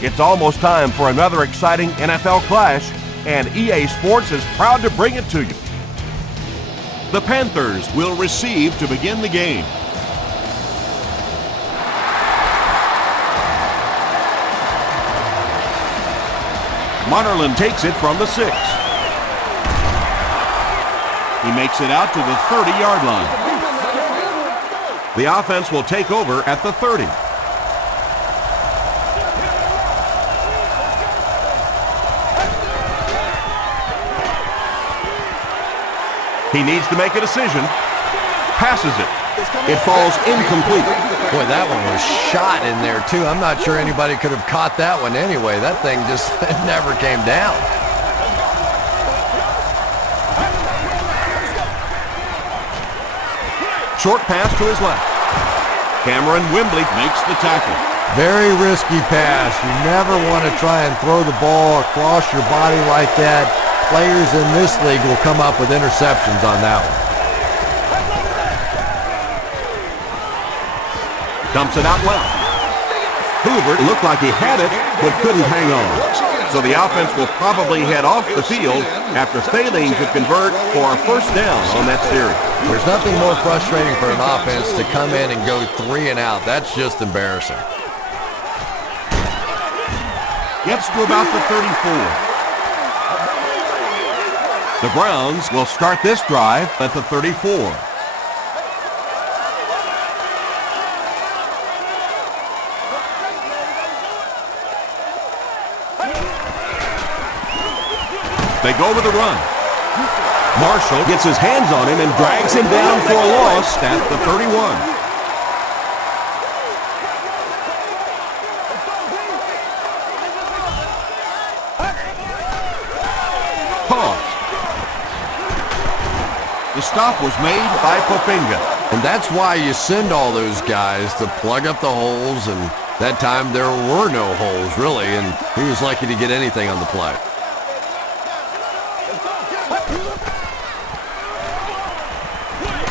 It's almost time for another exciting NFL clash, and EA Sports is proud to bring it to you. The Panthers will receive to begin the game. Munnerlyn takes it from the 6. He makes it out to the 30-yard line. The offense will take over at the 30. He needs to make a decision. Passes it. It falls incomplete. Boy, that one was shot in there, too. I'm not sure anybody could have caught that one anyway. That thing just never came down. Short pass to his left. Cameron Wembley makes the tackle. Very risky pass. You never want to try and throw the ball across your body like that. Players in this league will come up with interceptions on that one. Dumps it out well. Hoover looked like he had it, but couldn't hang on. So the offense will probably head off the field after failing to convert for a first down on that series. There's nothing more frustrating for an offense to come in and go 3 and out. That's just embarrassing. Gets to about the 34. The Browns will start this drive at the 34. They go with a run. Marshall gets his hands on him and drags him down for a loss at the 31. Pause. The stop was made by Pofinga. And that's why you send all those guys to plug up the holes, and that time there were no holes, really, and he was lucky to get anything on the play.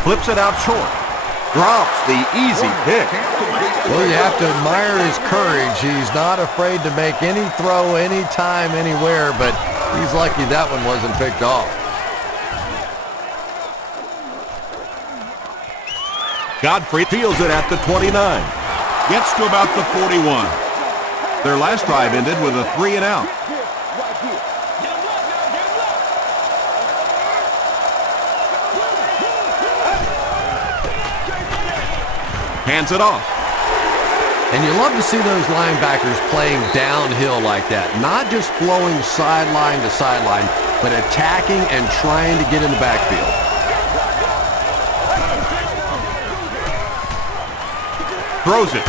Flips it out short. Drops the easy pick. Well, you have to admire his courage. He's not afraid to make any throw, anytime, anywhere, but he's lucky that one wasn't picked off. Godfrey fields it at the 29. Gets to about the 41. Their last drive ended with a 3 and out. Hands it off. And you love to see those linebackers playing downhill like that. Not just flowing sideline to sideline, but attacking and trying to get in the backfield. Throws it.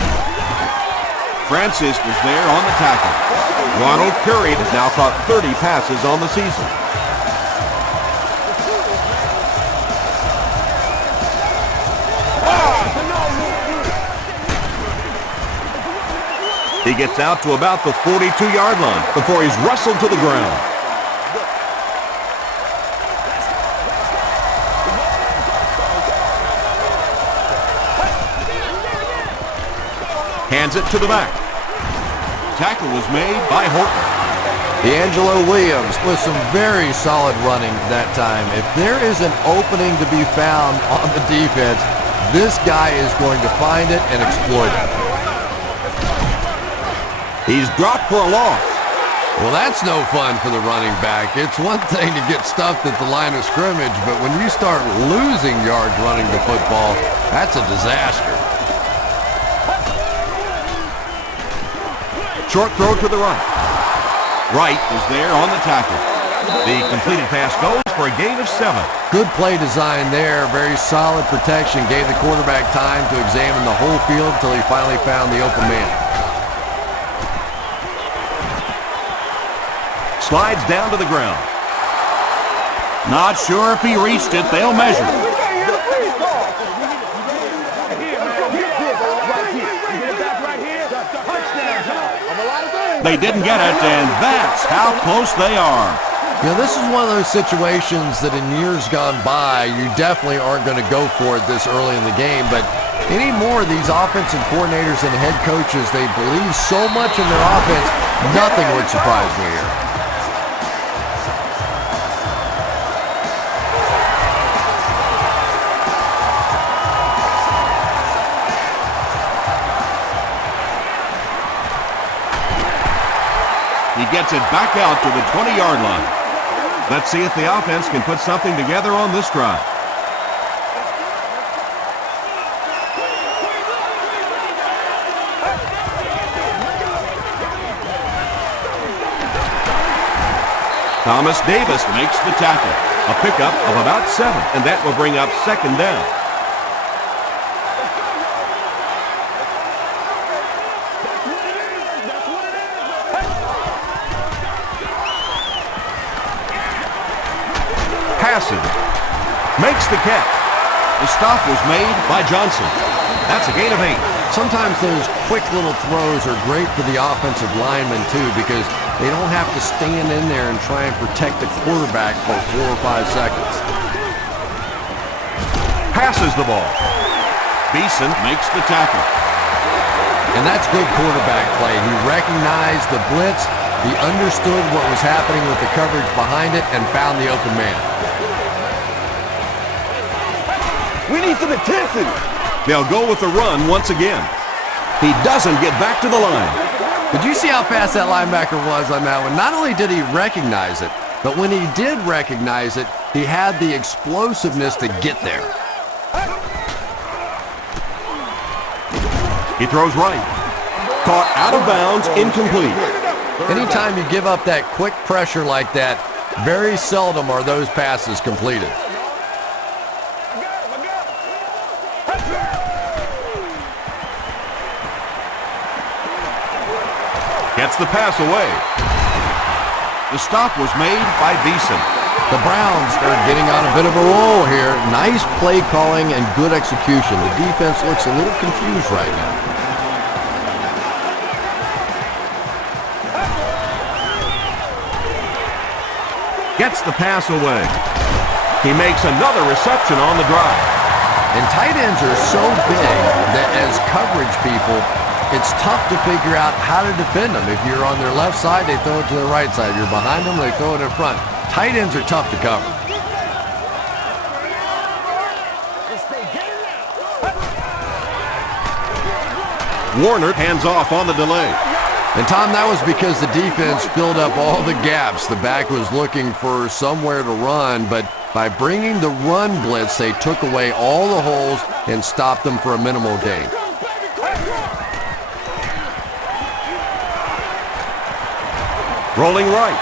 Francis was there on the tackle. Ronald Curry has now caught 30 passes on the season. He gets out to about the 42-yard line before he's wrestled to the ground. Hands it to the back. Tackle was made by Horton. D'Angelo Williams with some very solid running that time. If there is an opening to be found on the defense, this guy is going to find it and exploit it. He's dropped for a loss. Well, that's no fun for the running back. It's one thing to get stuffed at the line of scrimmage, but when you start losing yards running the football, that's a disaster. Short throw to the right. Wright is there on the tackle. The completed pass goes for a gain of 7. Good play design there. Very solid protection. Gave the quarterback time to examine the whole field until he finally found the open man. Slides down to the ground. Not sure if he reached it. They'll measure. They didn't get it, and that's how close they are. You know, this is one of those situations that in years gone by, you definitely aren't going to go for it this early in the game. But anymore, these offensive coordinators and head coaches, they believe so much in their offense, nothing would surprise me here. He gets it back out to the 20-yard line. Let's see if the offense can put something together on this drive. Thomas Davis makes the tackle. A pickup of about 7, and that will bring up 2nd down. Makes the catch. The stop was made by Johnson. That's a gain of 8. Sometimes those quick little throws are great for the offensive linemen too, because they don't have to stand in there and try and protect the quarterback for 4 or 5 seconds. Passes the ball. Beeson makes the tackle. And that's good quarterback play. He recognized the blitz, he understood what was happening with the coverage behind it, and found the open man. We need some intensity. They'll go with the run once again. He doesn't get back to the line. Did you see how fast that linebacker was on that one? Not only did he recognize it, but when he did recognize it, he had the explosiveness to get there. He throws right. Caught out of bounds, incomplete. Anytime you give up that quick pressure like that, very seldom are those passes completed. Gets the pass away. The stop was made by Beeson. The Browns are getting on a bit of a roll here. Nice play calling and good execution. The defense looks a little confused right now. Gets the pass away. He makes another reception on the drive. And tight ends are so big that as coverage people, it's tough to figure out how to defend them. If you're on their left side, they throw it to the right side. If you're behind them, they throw it in front. Tight ends are tough to cover. Warner hands off on the delay. And Tom, that was because the defense filled up all the gaps. The back was looking for somewhere to run, but by bringing the run blitz, they took away all the holes and stopped them for a minimal gain. Rolling right.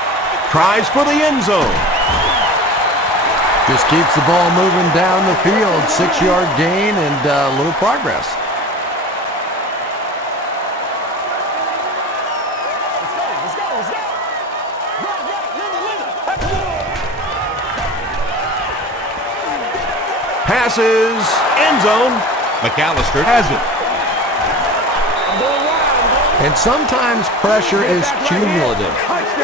Tries for the end zone. Just keeps the ball moving down the field. 6-yard gain and a little progress. Passes. End zone. McAllister has it. And sometimes pressure is cumulative.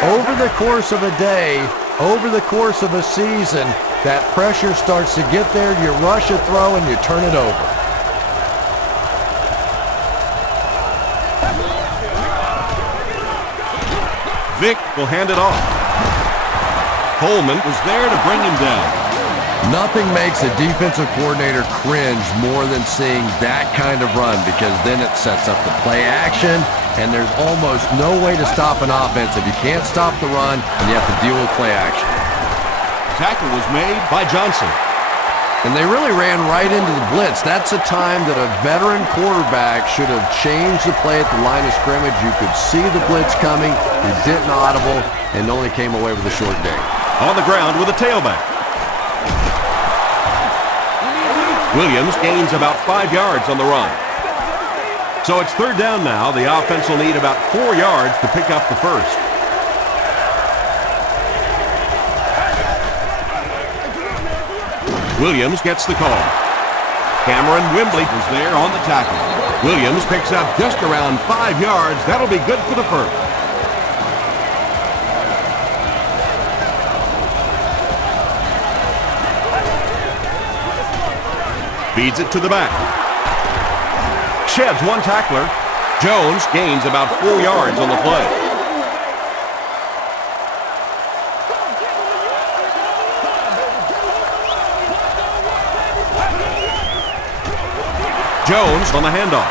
Over the course of a day, over the course of a season, that pressure starts to get there, you rush a throw, and you turn it over. Vick will hand it off. Coleman was there to bring him down. Nothing makes a defensive coordinator cringe more than seeing that kind of run, because then it sets up the play action, and there's almost no way to stop an offense if you can't stop the run and you have to deal with play action. Tackle was made by Johnson. And they really ran right into the blitz. That's a time that a veteran quarterback should have changed the play at the line of scrimmage. You could see the blitz coming, you didn't audible, and only came away with a short gain. On the ground with a tailback. Williams gains about 5 yards on the run. So it's 3rd down now. The offense will need about 4 yards to pick up the first. Williams gets the call. Cameron Wembley was there on the tackle. Williams picks up just around 5 yards. That'll be good for the first. Feeds it to the back. Sheds one tackler. Jones gains about 4 yards on the play. Jones on the handoff.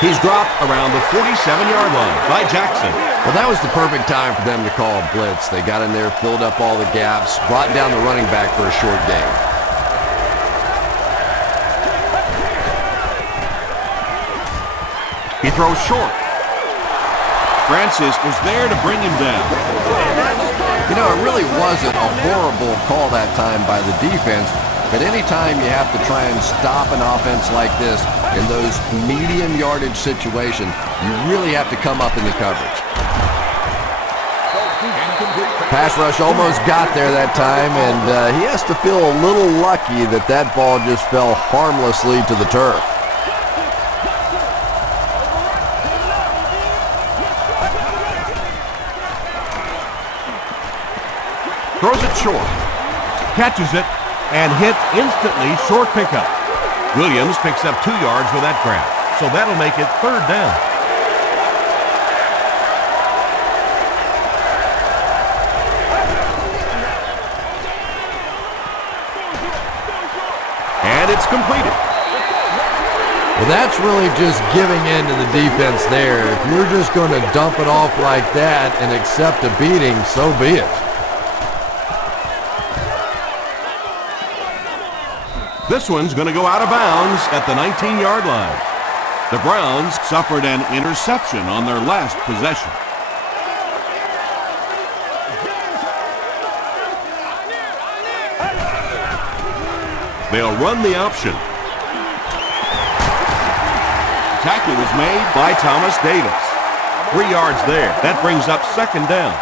He's dropped around the 47-yard line by Jackson. Well, that was the perfect time for them to call a blitz. They got in there, filled up all the gaps, brought down the running back for a short gain. He throws short. Francis was there to bring him down. You know, it really wasn't a horrible call that time by the defense, but anytime you have to try and stop an offense like this in those medium yardage situations, you really have to come up in the coverage. Pass rush almost got there that time, and he has to feel a little lucky that that ball just fell harmlessly to the turf. Throws it short. Catches it and hit instantly. Short pickup. Williams picks up 2 yards with that grab. So that'll make it 3rd down. And it's completed. Well, that's really just giving in to the defense there. If you're just going to dump it off like that and accept a beating, so be it. This one's going to go out of bounds at the 19-yard line. The Browns suffered an interception on their last possession. They'll run the option. Tackle was made by Thomas Davis. 3 yards there. That brings up 2nd down.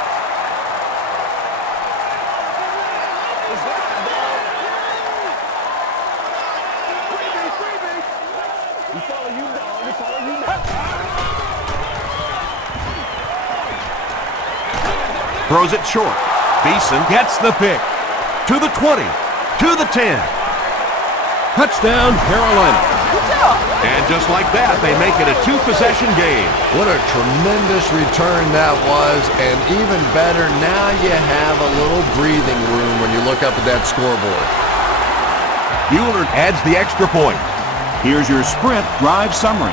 Throws it short. Beeson gets the pick. To the 20. To the 10. Touchdown, Carolina. And just like that, they make it a 2-possession game. What a tremendous return that was, and even better, now you have a little breathing room when you look up at that scoreboard. Bueller adds the extra point. Here's your sprint drive summary.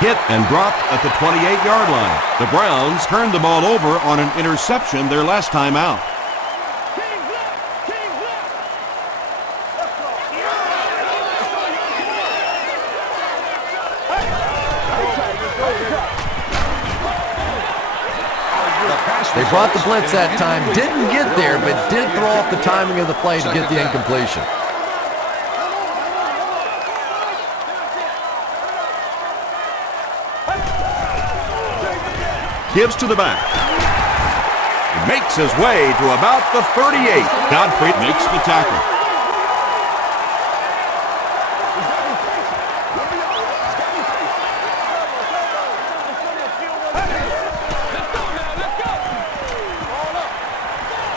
Hit and dropped at the 28-yard line. The Browns turned the ball over on an interception their last time out. They brought the blitz that time, didn't get there, but did throw off the timing of the play to get the incompletion. Gives to the back. He makes his way to about the 38. Godfrey makes the tackle.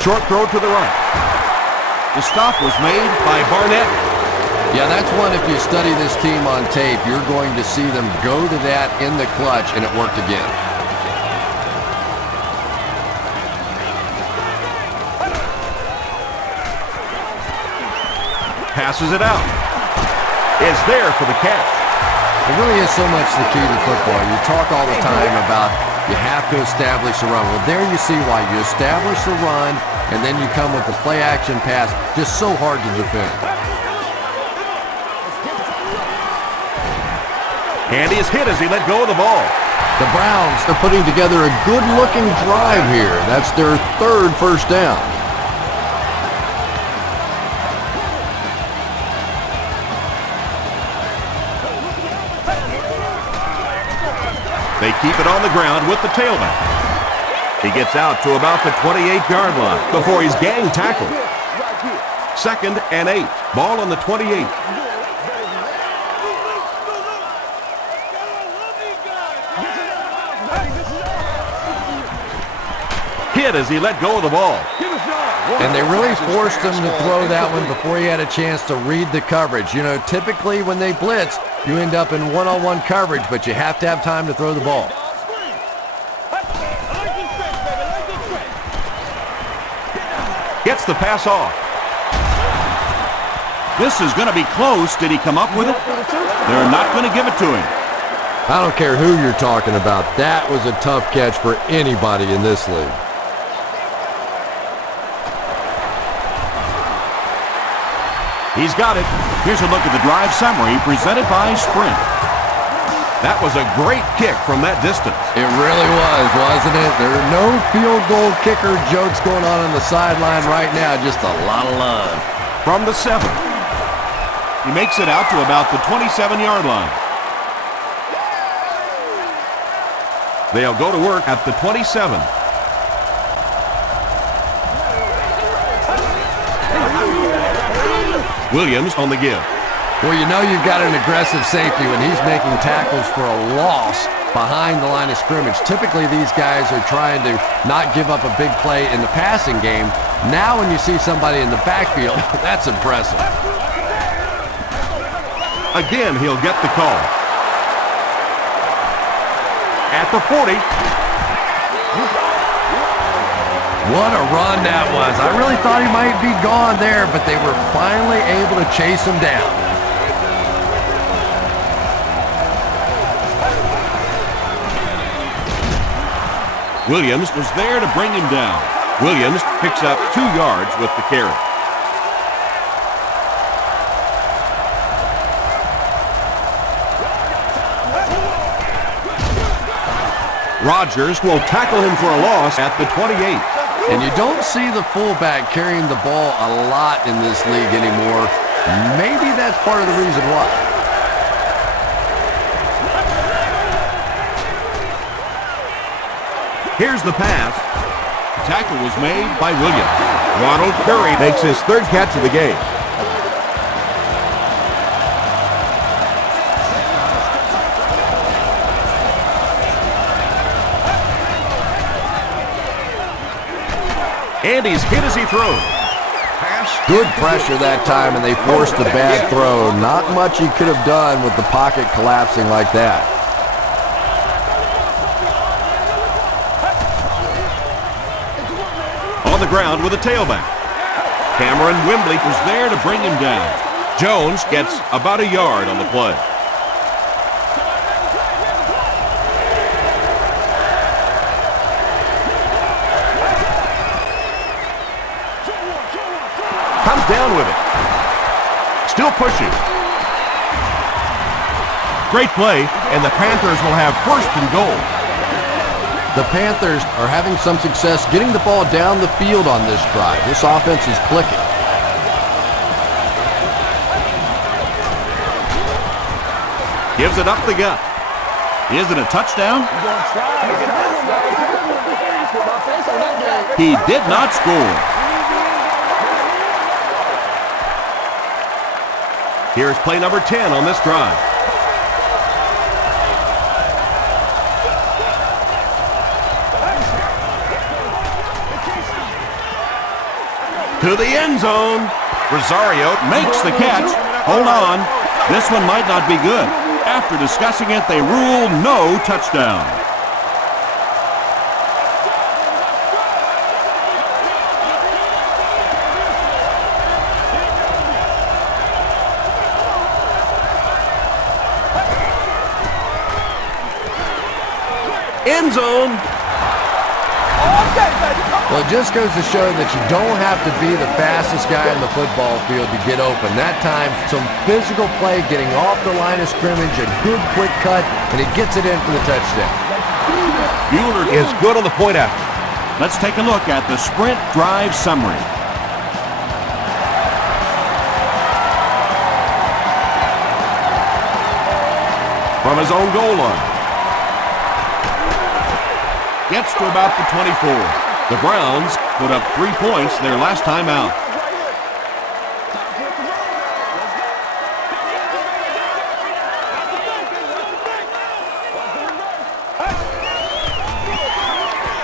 Short throw to the right. The stop was made by Barnett. Yeah, that's one, if you study this team on tape, you're going to see them go to that in the clutch, and it worked again. Passes it out. Is there for the catch. It really is so much the key to football. You talk all the time about you have to establish the run. Well, there you see why. You establish the run, and then you come with the play-action pass. Just so hard to defend. And he is hit as he let go of the ball. The Browns are putting together a good-looking drive here. That's their 3rd first down. They keep it on the ground with the tailback. He gets out to about the 28-yard line before he's gang tackled. 2nd and 8. Ball on the 28. Hit as he let go of the ball. And they really forced him to throw that one before he had a chance to read the coverage. You know, typically when they blitz, you end up in one-on-one coverage, but you have to have time to throw the ball. Gets the pass off. This is going to be close. Did he come up with it? They're not going to give it to him. I don't care who you're talking about. That was a tough catch for anybody in this league. He's got it. Here's a look at the drive summary presented by Sprint. That was a great kick from that distance. It really was, wasn't it? There are no field goal kicker jokes going on the sideline right now. Just a lot of love. From the 7. He makes it out to about the 27-yard line. They'll go to work at the 27. Williams on the give. Well, you know you've got an aggressive safety when he's making tackles for a loss behind the line of scrimmage. Typically, these guys are trying to not give up a big play in the passing game. Now when you see somebody in the backfield, that's impressive. Again, he'll get the call. At the 40. What a run that was. I really thought he might be gone there, but they were finally able to chase him down. Williams was there to bring him down. Williams picks up 2 yards with the carry. Rodgers will tackle him for a loss at the 28. And you don't see the fullback carrying the ball a lot in this league anymore. Maybe that's part of the reason why. Here's the pass. The tackle was made by Williams. Ronald Curry makes his 3rd catch of the game. And he's hit as he throws. Good pressure that time, and they forced a bad throw. Not much he could have done with the pocket collapsing like that. On the ground with a tailback. Cameron Wembley was there to bring him down. Jones gets about a yard on the play. Comes down with it. Still pushing. Great play, and the Panthers will have 1st and goal. The Panthers are having some success getting the ball down the field on this drive. This offense is clicking. Gives it up the gut. Is it a touchdown? He did not score. Here's play number 10 on this drive. To the end zone. Rosario Makes the catch. Hold on. This one might not be good. After discussing it, they rule no touchdown. End zone. Well, it just goes to show that you don't have to be the fastest guy in the football field to get open. That time, some physical play, getting off the line of scrimmage, a good quick cut, and he gets it in for the touchdown. Bueller is good on the point after. Let's take a look at the Sprint drive summary. From his own goal line. Gets to about the 24. The Browns put up 3 points their last time out.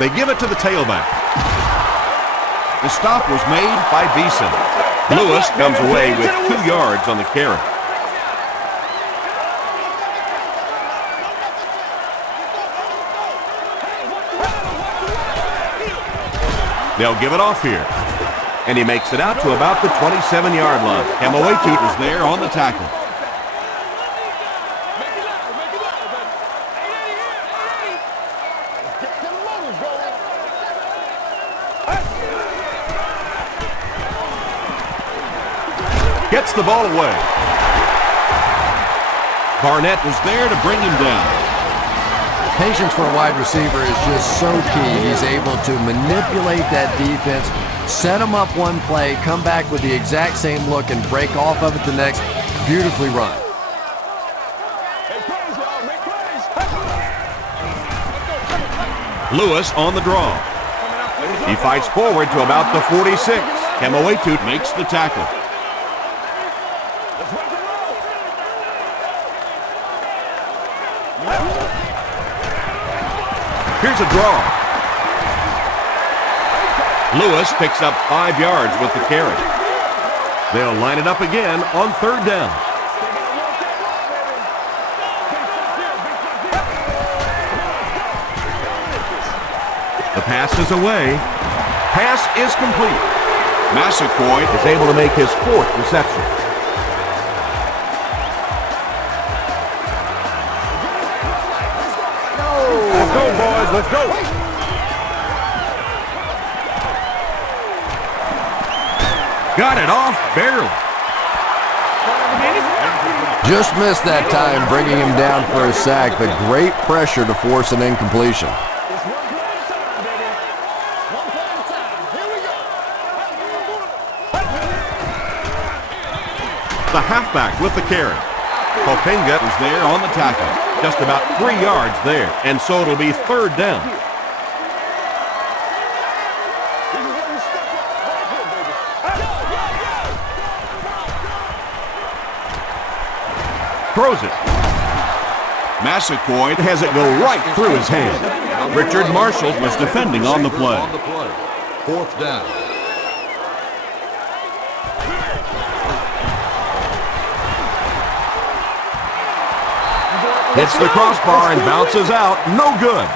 They give it to the tailback. The stop was made by Beeson. Lewis comes away with 2 yards on the carry. They'll give it off here. And he makes it out to about the 27-yard line. Kamawetut was there on the tackle. Gets the ball away. Barnett was there to bring him down. Patience for a wide receiver is just so key. He's able to manipulate that defense, set them up one play, come back with the exact same look, and break off of it the next. Beautifully run. Lewis on the draw. He fights forward to about the 46. Kamawetut makes the tackle. Here's a draw. Lewis picks up 5 yards with the carry. They'll line it up again on 3rd down. The pass is away. Pass is complete. Massaquoi Is able to make his 4th reception. Let's go, boys. Let's go. Got it off barely. Just missed that time, bringing him down for a sack, but great pressure to force an incompletion. The halfback with the carry. Popinga was there on the tackle. just about 3 yards there, and so it'll be 3rd down. Throws it. Massaquoi Has it go right through his hand. Richard Marshall was defending on the play. 4th down. Hits the crossbar and bounces out. No good.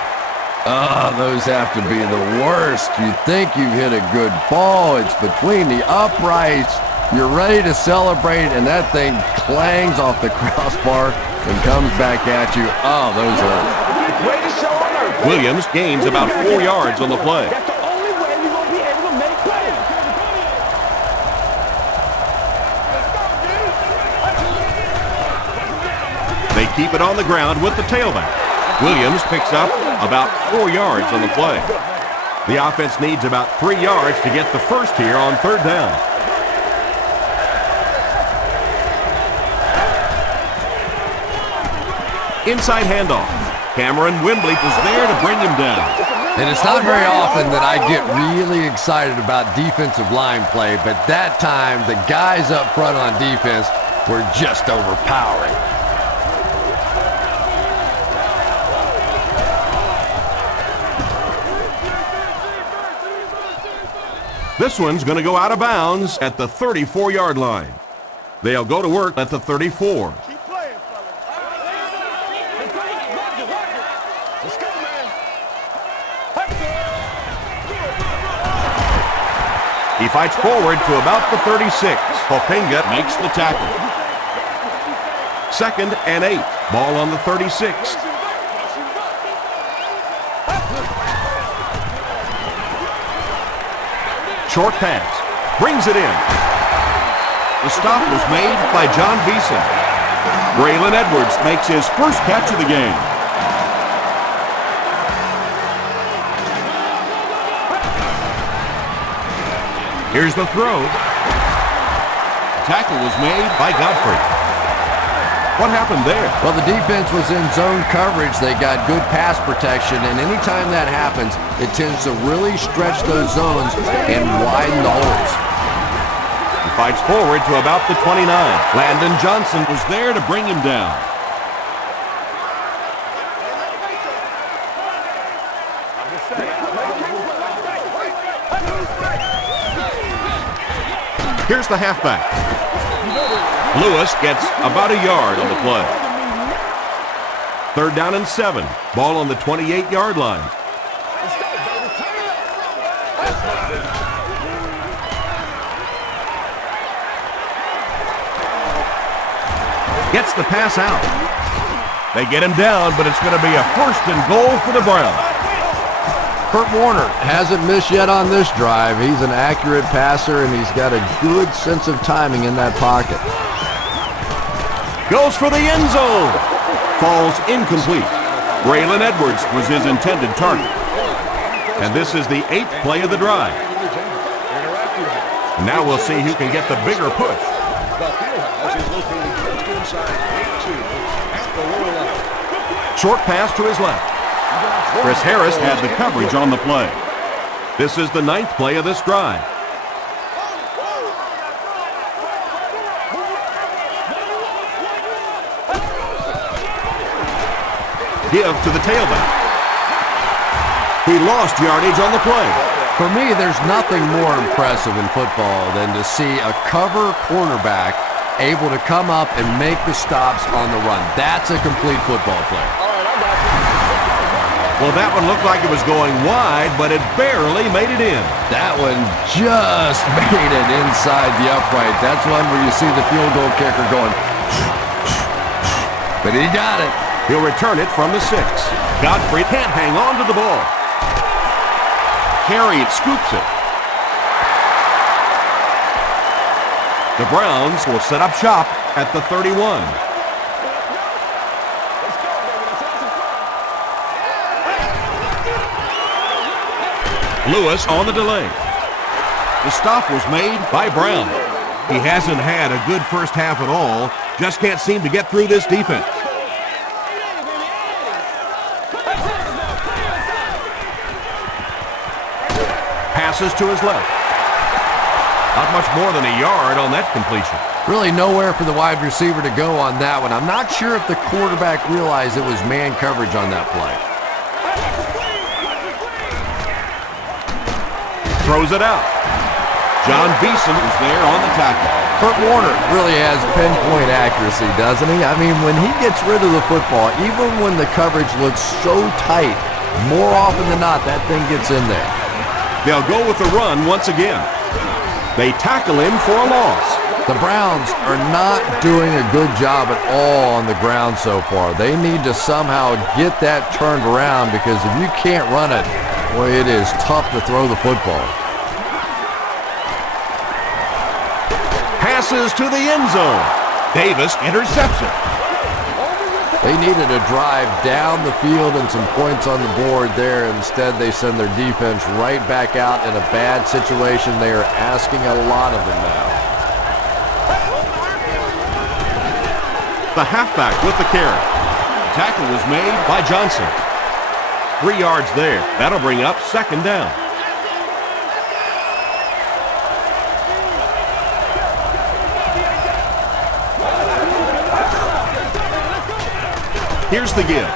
Those have to be the worst. You think you hit a good ball. It's between the uprights. You're ready to celebrate, and that thing clangs off the crossbar and comes back at you. Oh, those hurt. Williams gains about 4 yards on the play. That's the only way you're going to be able to make plays. They keep it on the ground with the tailback. Williams picks up about 4 yards on the play. The offense needs about 3 yards to get the first here on 3rd down. Inside handoff. Cameron Wembley was there to bring him down. And it's not very often that I get really excited about defensive line play, but that time the guys up front on defense were just overpowering. This one's going to go out of bounds at the 34-yard line. They'll go to work at the 34. Keep playing, fellas. Let's go, man. He fights forward to about the 36. Popinga Makes the tackle. 2nd and 8. Ball on the 36. Short pass. Brings it in. The stop was made by John Beeson. Braylon Edwards makes his first catch of the game. Here's the throw. Tackle was made By Godfrey. What happened there? Well, the defense was in zone coverage. They got good pass protection, and anytime that happens, it tends to really stretch those zones and widen the holes. He fights forward to about the 29. Landon Johnson was there to bring him down. Here's the halfback. Lewis gets about a yard on the play. 3rd down and 7. Ball on the 28-yard line. Gets the pass out. They get him down, but it's going to be a 1st and goal for the Browns. Kurt Warner hasn't missed yet on this drive. He's an accurate passer, and he's got a good sense of timing in that pocket. Goes for the end zone. Falls incomplete. Braylon Edwards was his intended target. And this is the 8th play of the drive. Now we'll see who can get the bigger push. Short pass to his left. Chris Harris had the coverage on the play. This is the 9th play of this drive. Give to the tailback. He lost yardage on the play. For me, there's nothing more impressive in football than to see a cover cornerback able to come up and make the stops on the run. That's a complete football play. Well, that one looked like it was going wide, but it barely made it in. That one just made it inside the upright. That's one where you see the field goal kicker going, but he got it. He'll return it from the 6. Godfrey can't hang on to the ball. Carey scoops it. The Browns will set up shop at the 31. Lewis on the delay. The stop was made by Brown. He hasn't had a good first half at all. Just can't seem to get through this defense. Passes to his left. Not much more than a yard on that completion. Really nowhere for the wide receiver to go on that one. I'm not sure if the quarterback realized it was man coverage on that play. Throws it out. John Beeson is there on the tackle. Kurt Warner really has pinpoint accuracy, doesn't he? I mean, when he gets rid of the football, even when the coverage looks so tight, more often than not, that thing gets in there. They'll go with the run once again. They tackle him for a loss. The Browns are not doing a good job at all on the ground so far. They need to somehow get that turned around, because if you can't run it, boy, it is tough to throw the football. Passes to the end zone. Davis intercepts it. They needed a drive down the field and some points on the board there. Instead, they send their defense right back out in a bad situation. They are asking a lot of them now. The halfback with the carry. Tackle was made by Johnson. 3 yards there. That'll bring up 2nd down. Here's the give.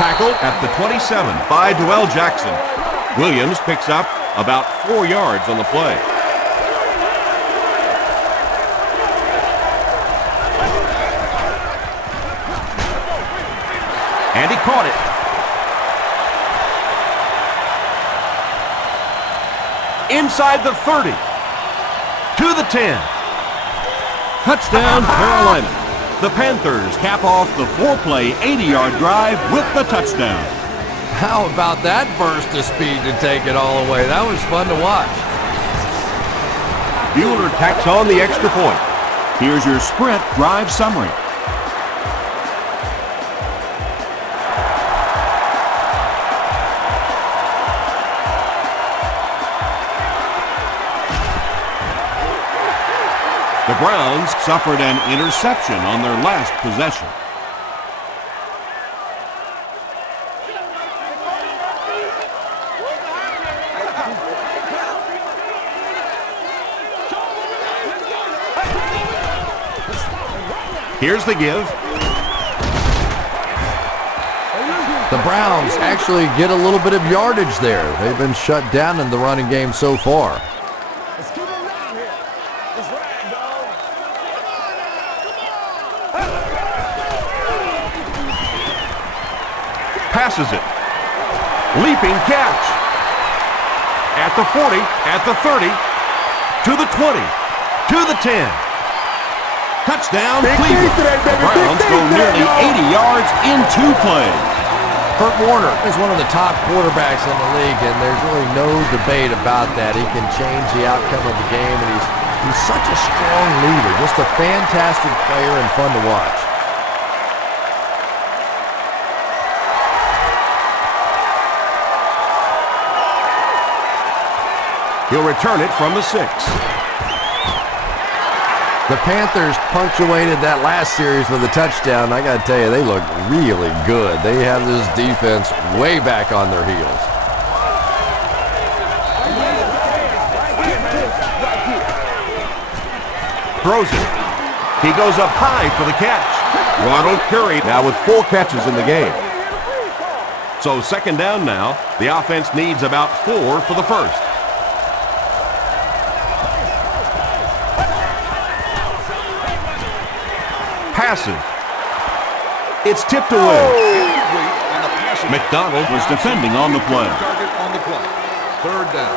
Tackle at the 27 by Dwell Jackson. Williams picks up about 4 yards on the play. And he caught it. Inside the 30. To the 10. Touchdown, Carolina. The Panthers cap off the 4-play, 80-yard drive with the touchdown. How about that burst of speed to take it all away? That was fun to watch. Bueller tacks on the extra point. Here's your sprint drive summary. The Browns suffered an interception on their last possession. Here's the give. The Browns actually get a little bit of yardage there. They've been shut down in the running game so far. Let's keep it down here. Let's ride, dog. Passes it. Leaping catch. At the 40, at the 30, to the 20, to the 10. Touchdown, Cleveland. The Browns go nearly 80 yards in 2 plays. Kurt Warner is one of the top quarterbacks in the league, and there's really no debate about that. He can change the outcome of the game, and he's such a strong leader, just a fantastic player and fun to watch. He'll return it from the 6. The Panthers punctuated that last series with a touchdown. I got to tell you, they look really good. They have this defense way back on their heels. Throws it. He goes up high for the catch. Ronald Curry now with 4 catches in the game. So second down now. The offense needs about 4 for the first. Passes. It's tipped away. McDonald Was defending on the play. Target on the play. Third down.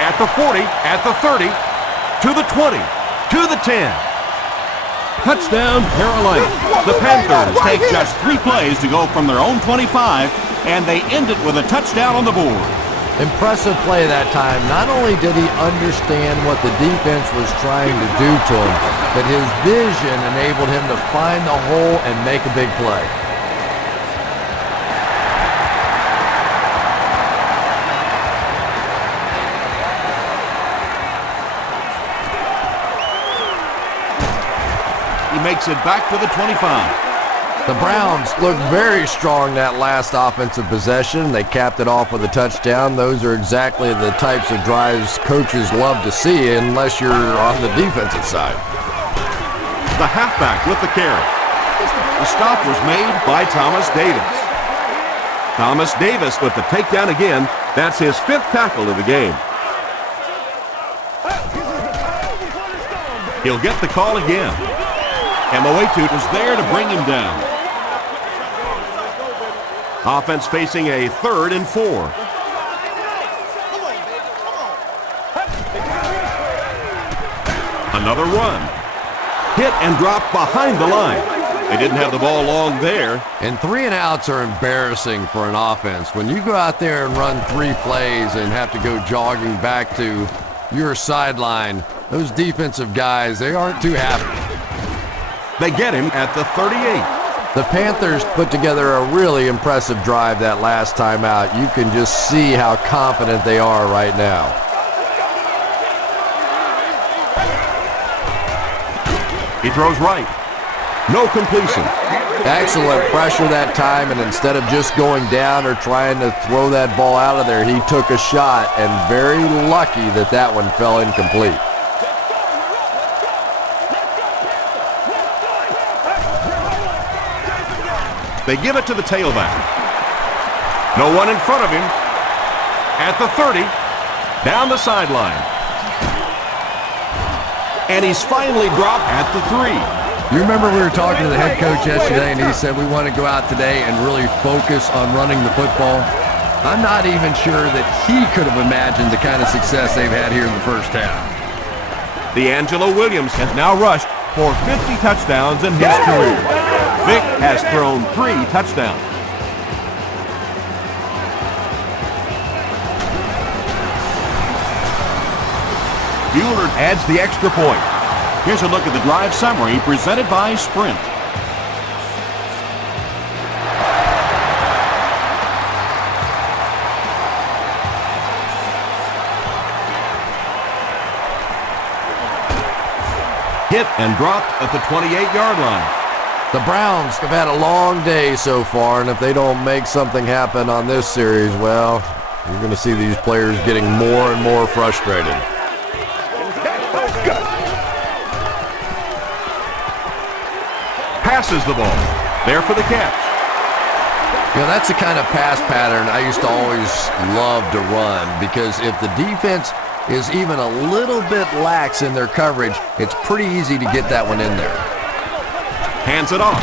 At the 40, at the 30, to the 20, to the 10. Touchdown, Carolina. The Panthers take just 3 plays to go from their own 25, and they end it with a touchdown on the board. Impressive play that time. Not only did he understand what the defense was trying to do to him, but his vision enabled him to find the hole and make a big play. He makes it back to the 25. The Browns looked very strong that last offensive possession. They capped it off with a touchdown. Those are exactly the types of drives coaches love to see unless you're on the defensive side. The halfback with the carry. The stop was made by Thomas Davis. Thomas Davis with the takedown again. That's his 5th tackle of the game. He'll get the call again. And Moetu was there to bring him down. Offense facing a 3rd and 4. Another run. Hit and drop behind the line. They didn't have the ball long there. And 3 and outs are embarrassing for an offense. When you go out there and run 3 plays and have to go jogging back to your sideline, those defensive guys, they aren't too happy. They get him at the 38. The Panthers put together a really impressive drive that last time out. You can just see how confident they are right now. He throws right. No completion. Excellent pressure that time, and instead of just going down or trying to throw that ball out of there, he took a shot, and very lucky that that one fell incomplete. They give it to the tailback. No one in front of him. At the 30, down the sideline. And he's finally dropped at the 3. You remember we were talking to the head coach yesterday, and he said we want to go out today and really focus on running the football. I'm not even sure that he could have imagined the kind of success they've had here in the first half. D'Angelo Williams has now rushed for 50 touchdowns in his career. Vic has thrown 3 touchdowns. Bueller adds the extra point. Here's a look at the drive summary presented by Sprint. Hit and dropped at the 28-yard line. The Browns have had a long day so far, and if they don't make something happen on this series, well, you're going to see these players getting more and more frustrated. Passes the ball. There for the catch. You know, that's the kind of pass pattern I used to always love to run, because if the defense is even a little bit lax in their coverage, it's pretty easy to get that one in there. Hands it off.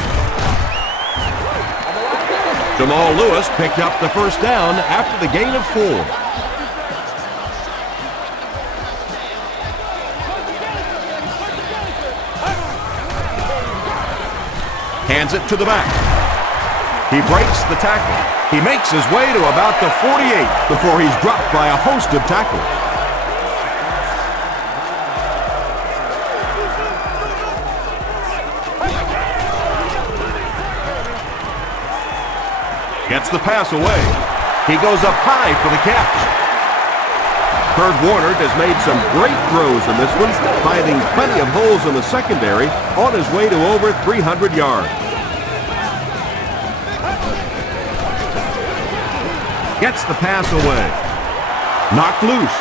Jamal Lewis picked up the first down after the gain of 4. Hands it to the back. He breaks the tackle. He makes his way to about the 48 before he's dropped by a host of tackles. Gets the pass away. He goes up high for the catch. Kurt Warner has made some great throws in this one, finding plenty of holes in the secondary on his way to over 300 yards. Gets the pass away. Knocked loose.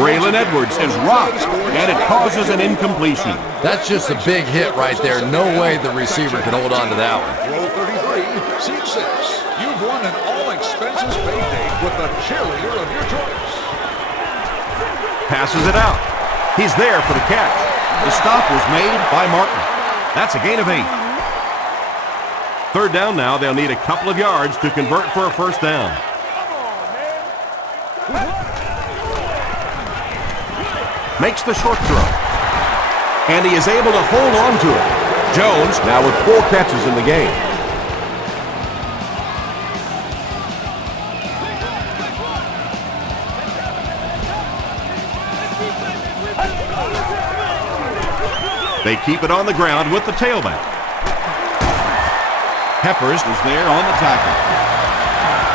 Braylon Edwards is rocked, and it causes an incompletion. That's just a big hit right there. No way the receiver could hold on to that one. Row 33, seat 6. You've won an all-expenses-paid date with the cheerleader of your choice. Passes it out. He's there for the catch. The stop was made by Martin. That's a gain of 8. Third down now. They'll need a couple of yards to convert for a first down. Makes the short throw. And he is able to hold on to it. Jones now with 4 catches in the game. They keep it on the ground with the tailback. Peppers is there on the tackle.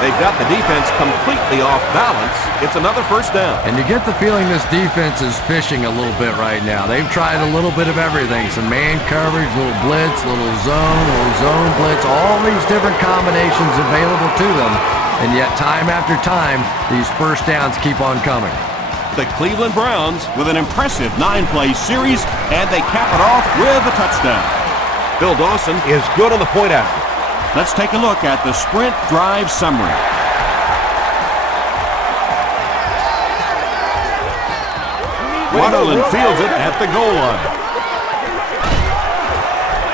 They've got the defense completely off balance. It's another first down. And you get the feeling this defense is fishing a little bit right now. They've tried a little bit of everything. Some man coverage, little blitz, little zone blitz, all these different combinations available to them. And yet time after time, these first downs keep on coming. The Cleveland Browns with an impressive 9-play series, and they cap it off with a touchdown. Bill Dawson is good on the point after. Let's take a look at the sprint drive summary. Waddle fields it at the goal line.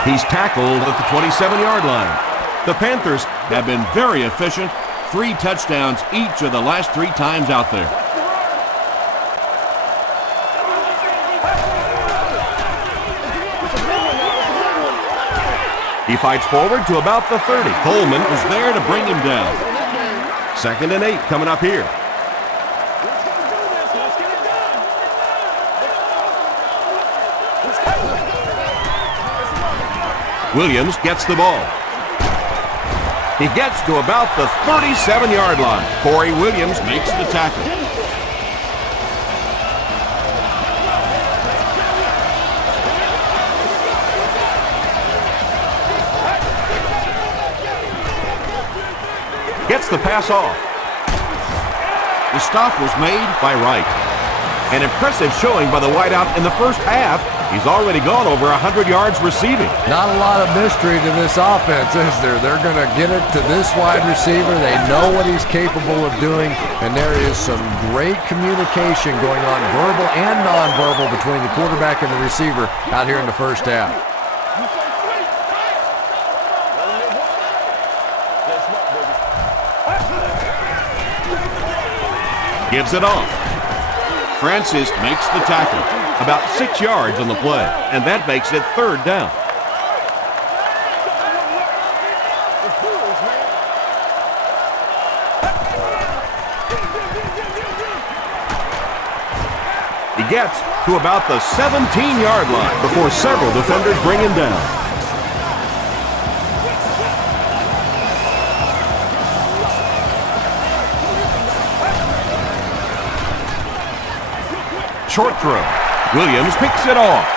He's tackled at the 27-yard line. The Panthers have been very efficient. 3 touchdowns each of the last 3 times out there. He fights forward to about the 30. Coleman is there to bring him down. 2nd and 8 coming up here. Williams gets the ball. He gets to about the 37-yard line. Corey Williams makes the tackle. Gets the pass off. The stop was made by Wright. An impressive showing by the wideout in the first half. He's already gone over 100 yards receiving. Not a lot of mystery to this offense, is there? They're going to get it to this wide receiver. They know what he's capable of doing, and there is some great communication going on, verbal and nonverbal, between the quarterback and the receiver out here in the first half. Gives it off. Francis makes the tackle. About 6 yards on the play, and that makes it 3rd down. He gets to about the 17-yard line before several defenders bring him down. Short throw. Williams picks it off.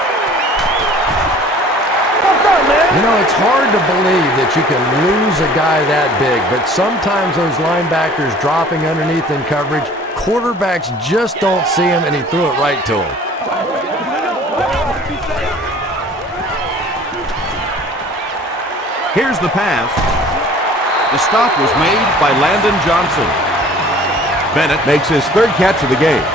Well done, man. You know, it's hard to believe that you can lose a guy that big, but sometimes those linebackers dropping underneath in coverage, quarterbacks just don't see him, and he threw it right to him. Here's the pass. The stop was made by Landon Johnson. Bennett makes his third catch of the game.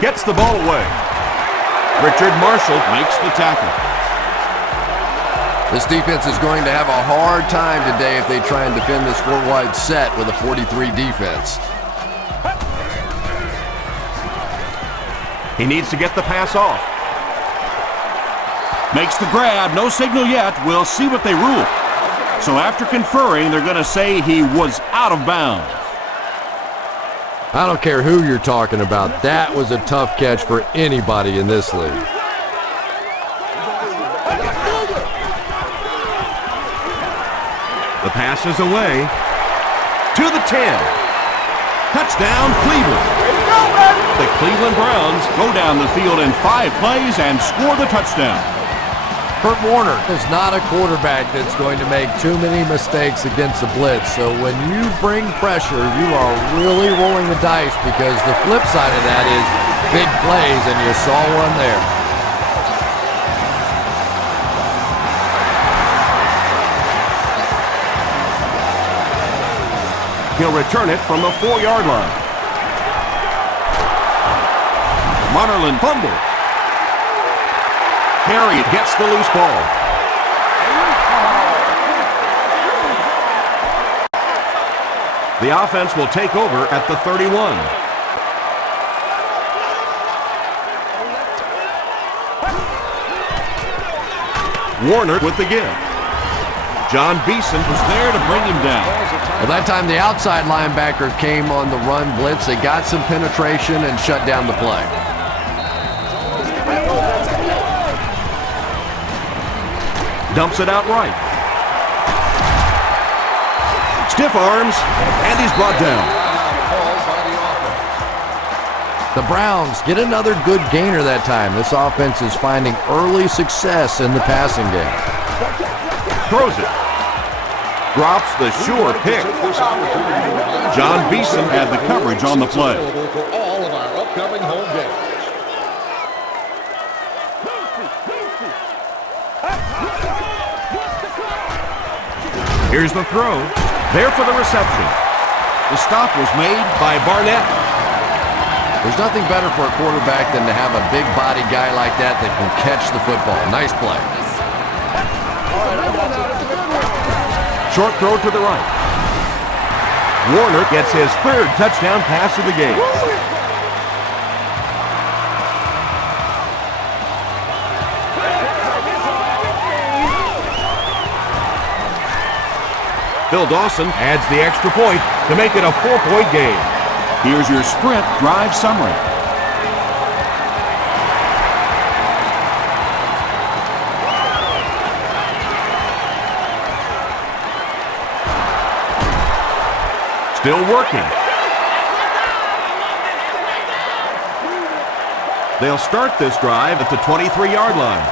Gets the ball away. Richard Marshall makes the tackle. This defense is going to have a hard time today if they try and defend this four-wide set with a 43 defense. He needs to get the pass off. Makes the grab. No signal yet. We'll see what they rule. So after conferring, they're going to say he was out of bounds. I don't care who you're talking about. That was a tough catch for anybody in this league. The pass is away. To the 10. Touchdown, Cleveland. The Cleveland Browns go down the field in 5 plays and score the touchdown. Kurt Warner is not a quarterback that's going to make too many mistakes against the blitz. So when you bring pressure, you are really rolling the dice, because the flip side of that is big plays, and you saw one there. He'll return it from the 4-yard line. Monerlin fumbles. Carey gets the loose ball. The offense will take over at the 31. Warner with the give. John Beeson was there to bring him down. Well, that time the outside linebacker came on the run blitz. They got some penetration and shut down the play. Dumps it out right. Stiff arms, and he's brought down. The Browns get another good gainer that time. This offense is finding early success in the passing game. Throws it. Drops the sure pick. John Beeson had the coverage on the play. For all of our upcoming home games. Here's the throw. There for the reception. The stop was made by Barnett. There's nothing better for a quarterback than to have a big body guy like that that can catch the football. Nice play. Short throw to the right. Warner gets his third touchdown pass of the game. Phil Dawson adds the extra point to make it a 4-point game. Here's your sprint drive summary. Still working. They'll start this drive at the 23-yard line.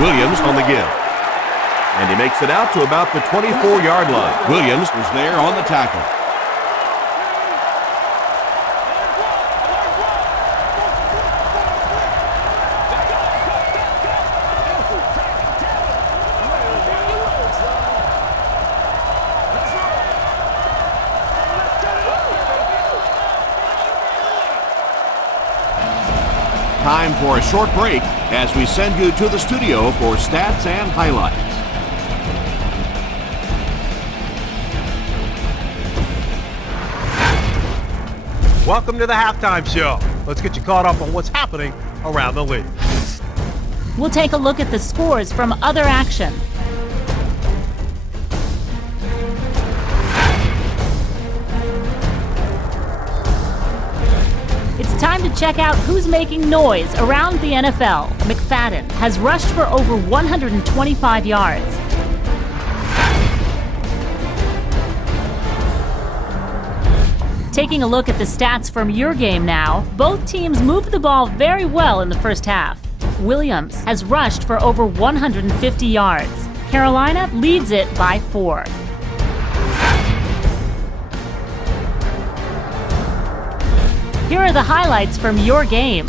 Williams on the give. And he makes it out to about the 24-yard line. Williams was there on the tackle. Time for a short break as we send you to the studio for stats and highlights. Welcome to the halftime show. Let's get you caught up on what's happening around the league. We'll take a look at the scores from other action. It's time to check out who's making noise around the NFL. McFadden has rushed for over 125 yards. Taking a look at the stats from your game now, both teams moved the ball very well in the first half. Williams has rushed for over 150 yards. Carolina leads it by 4. Here are the highlights from your game.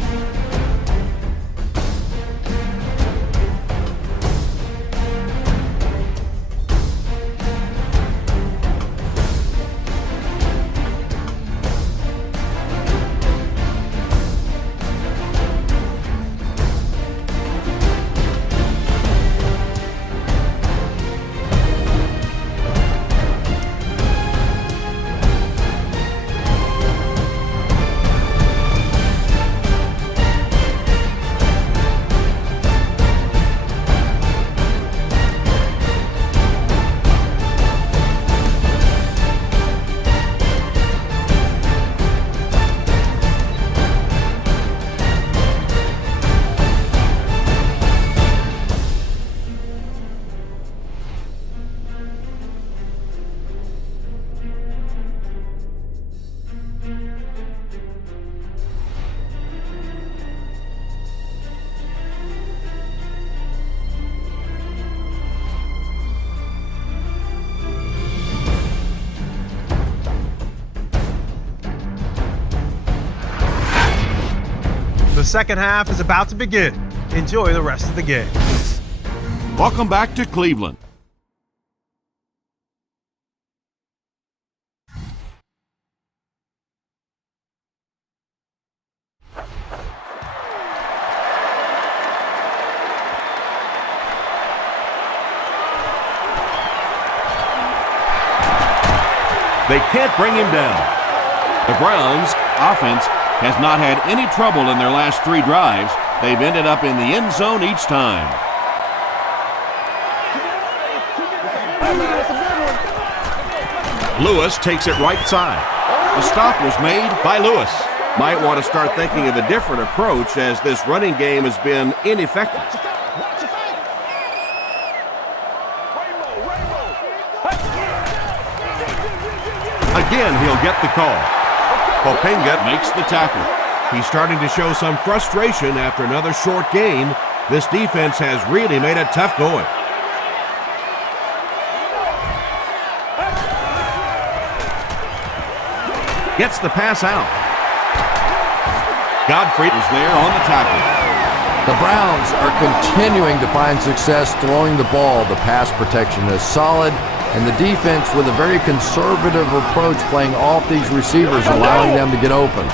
The second half is about to begin. Enjoy the rest of the game. Welcome back to Cleveland. They can't bring him down. The Browns' offense has not had any trouble in their last 3 drives. They've ended up in the end zone each time. Lewis takes it right side. The stop was made by Lewis. Might want to start thinking of a different approach as this running game has been ineffective. Again, he'll get the call. Popenga Makes the tackle. He's starting to show some frustration after another short gain. This defense has really made it tough going. Gets the pass out. Godfrey is there on the tackle. The Browns are continuing to find success throwing the ball. The pass protection is solid, and the defense with a very conservative approach playing off these receivers, allowing them to get open.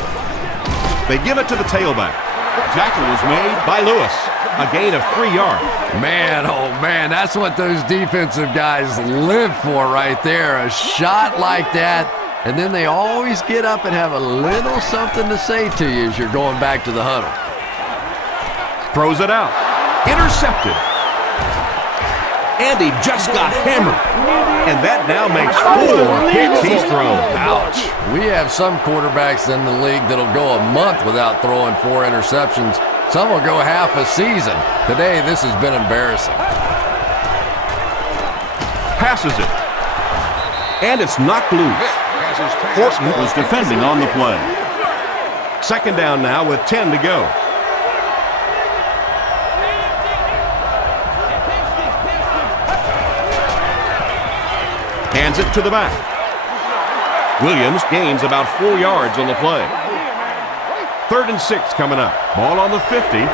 They give it to the tailback. Tackle was made by Lewis. A gain of 3 yards. Man, oh man, that's what those defensive guys live for right there. A shot like that, and then they always get up and have a little something to say to you as you're going back to the huddle. Throws it out. Intercepted. And he just got hammered. And that now makes 4 picks he's thrown. Ouch. We have some quarterbacks in the league that'll go a month without throwing 4 interceptions. Some will go half a season. Today, this has been embarrassing. Passes it. And it's knocked loose. Horton was defending on the play. Second down now with 10 to go. Hands it to the back. Williams gains about 4 yards on the play. 3rd and 6 coming up. Ball on the 50.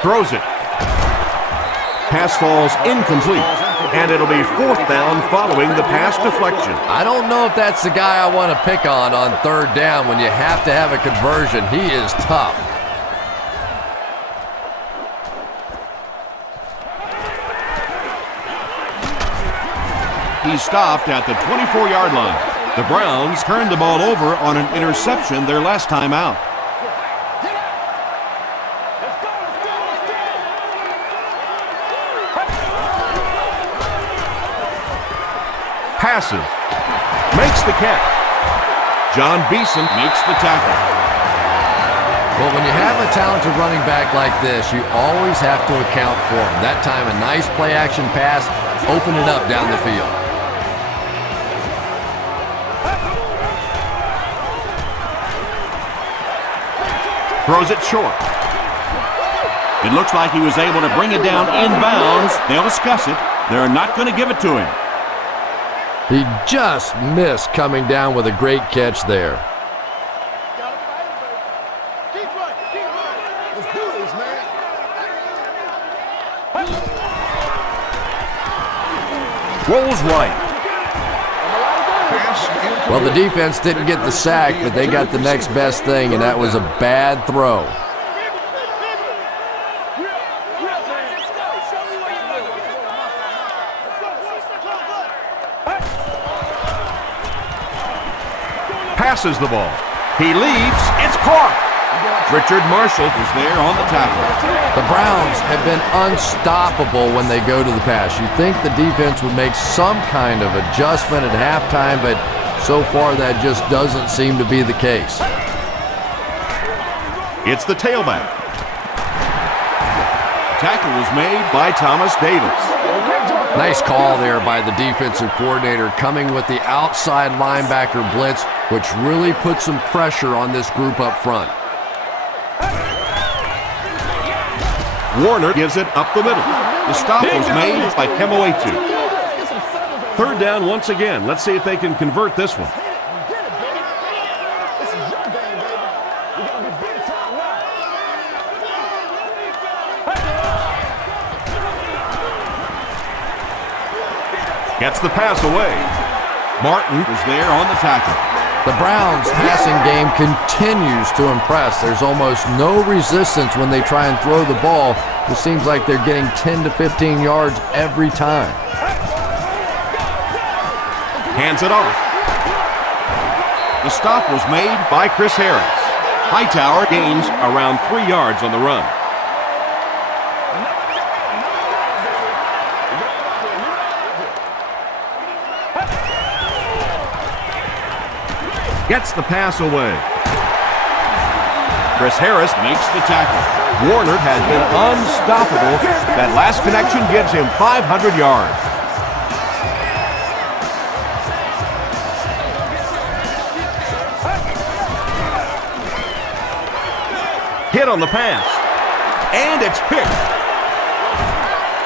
Throws it. Pass falls incomplete. And it'll be 4th down following the pass deflection. I don't know if that's the guy I want to pick on 3rd down when you have to have a conversion. He is tough. He stopped at the 24-yard line. The Browns turned the ball over on an interception their last time out. Passes. Makes the catch. John Beeson Makes the tackle. But when you have a talented running back like this, you always have to account for him. That time, a nice play-action pass opened it up down the field. Throws it short. It looks like he was able to bring it down inbounds. They'll discuss it. They're not going to give it to him. He just missed coming down with a great catch there. Rolls right. Well, the defense didn't get the sack, but they got the next best thing, and that was a bad throw. Passes the ball. He leaps. It's caught. Richard Marshall is there on the tackle. The Browns have been unstoppable when they go to the pass. You'd think the defense would make some kind of adjustment at halftime, but so far that just doesn't seem to be the case. It's the tailback. Tackle was made by Thomas Davis. Nice call there by the defensive coordinator, coming with the outside linebacker blitz, which really put some pressure on this group up front. Warner gives it up the middle. The stop was made by Kemoetu. Third down once again. Let's see if they can convert this one. Gets the pass away. Martin is there on the tackle. The Browns' passing game continues to impress. There's almost no resistance when they try and throw the ball. It seems like they're getting 10 to 15 yards every time. Hands it off. The stop was made by Chris Harris. Hightower gains around 3 yards on the run. Gets the pass away. Chris Harris makes the tackle. Warner has been unstoppable. That last connection gives him 500 yards. Hit on the pass. And it's picked.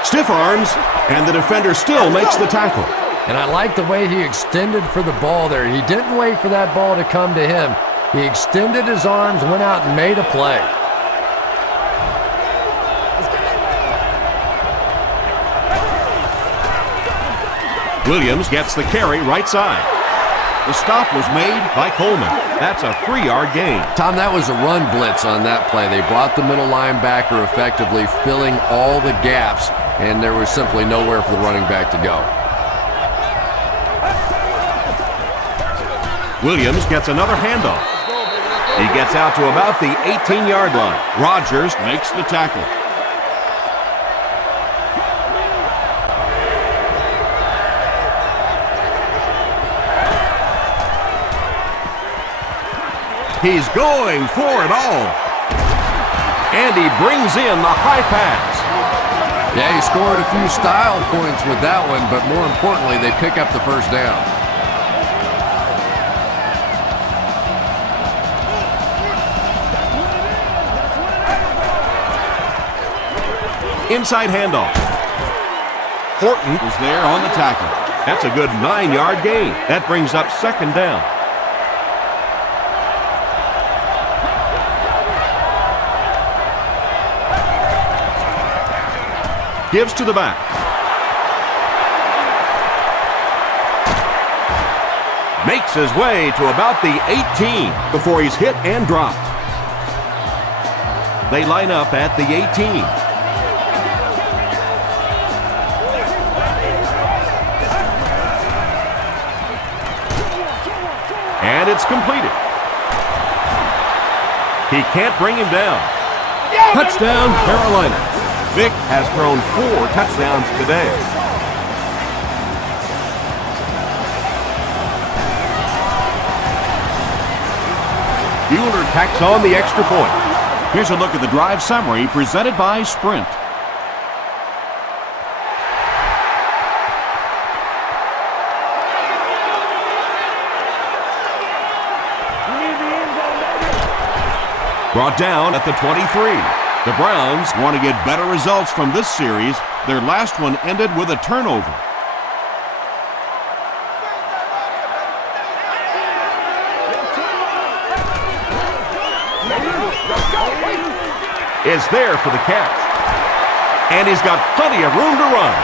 Stiff arms, and the defender still makes the tackle. And I like the way he extended for the ball there. He didn't wait for that ball to come to him. He extended his arms, went out and made a play. Williams gets the carry right side. The stop was made by Coleman. That's a 3-yard gain. Tom, that was a run blitz on that play. They brought the middle linebacker effectively, filling all the gaps, and there was simply nowhere for the running back to go. Williams gets another handoff. He gets out to about the 18-yard line. Rodgers makes the tackle. He's going for it all. And he brings in the high pass. Yeah, he scored a few style points with that one, but more importantly, they pick up the first down. Inside handoff. Horton is there on the tackle. That's a good 9-yard gain. That brings up second down. Gives to the back. Makes his way to about the 18 before he's hit and dropped. They line up at the 18. And it's completed. He can't bring him down. Touchdown, Carolina. Vick has thrown 4 touchdowns today. Bueller tacks on the extra point. Here's a look at the drive summary presented by Sprint. Brought down at the 23. The Browns want to get better results from this series. Their last one ended with a turnover. Is there for the catch. And he's got plenty of room to run.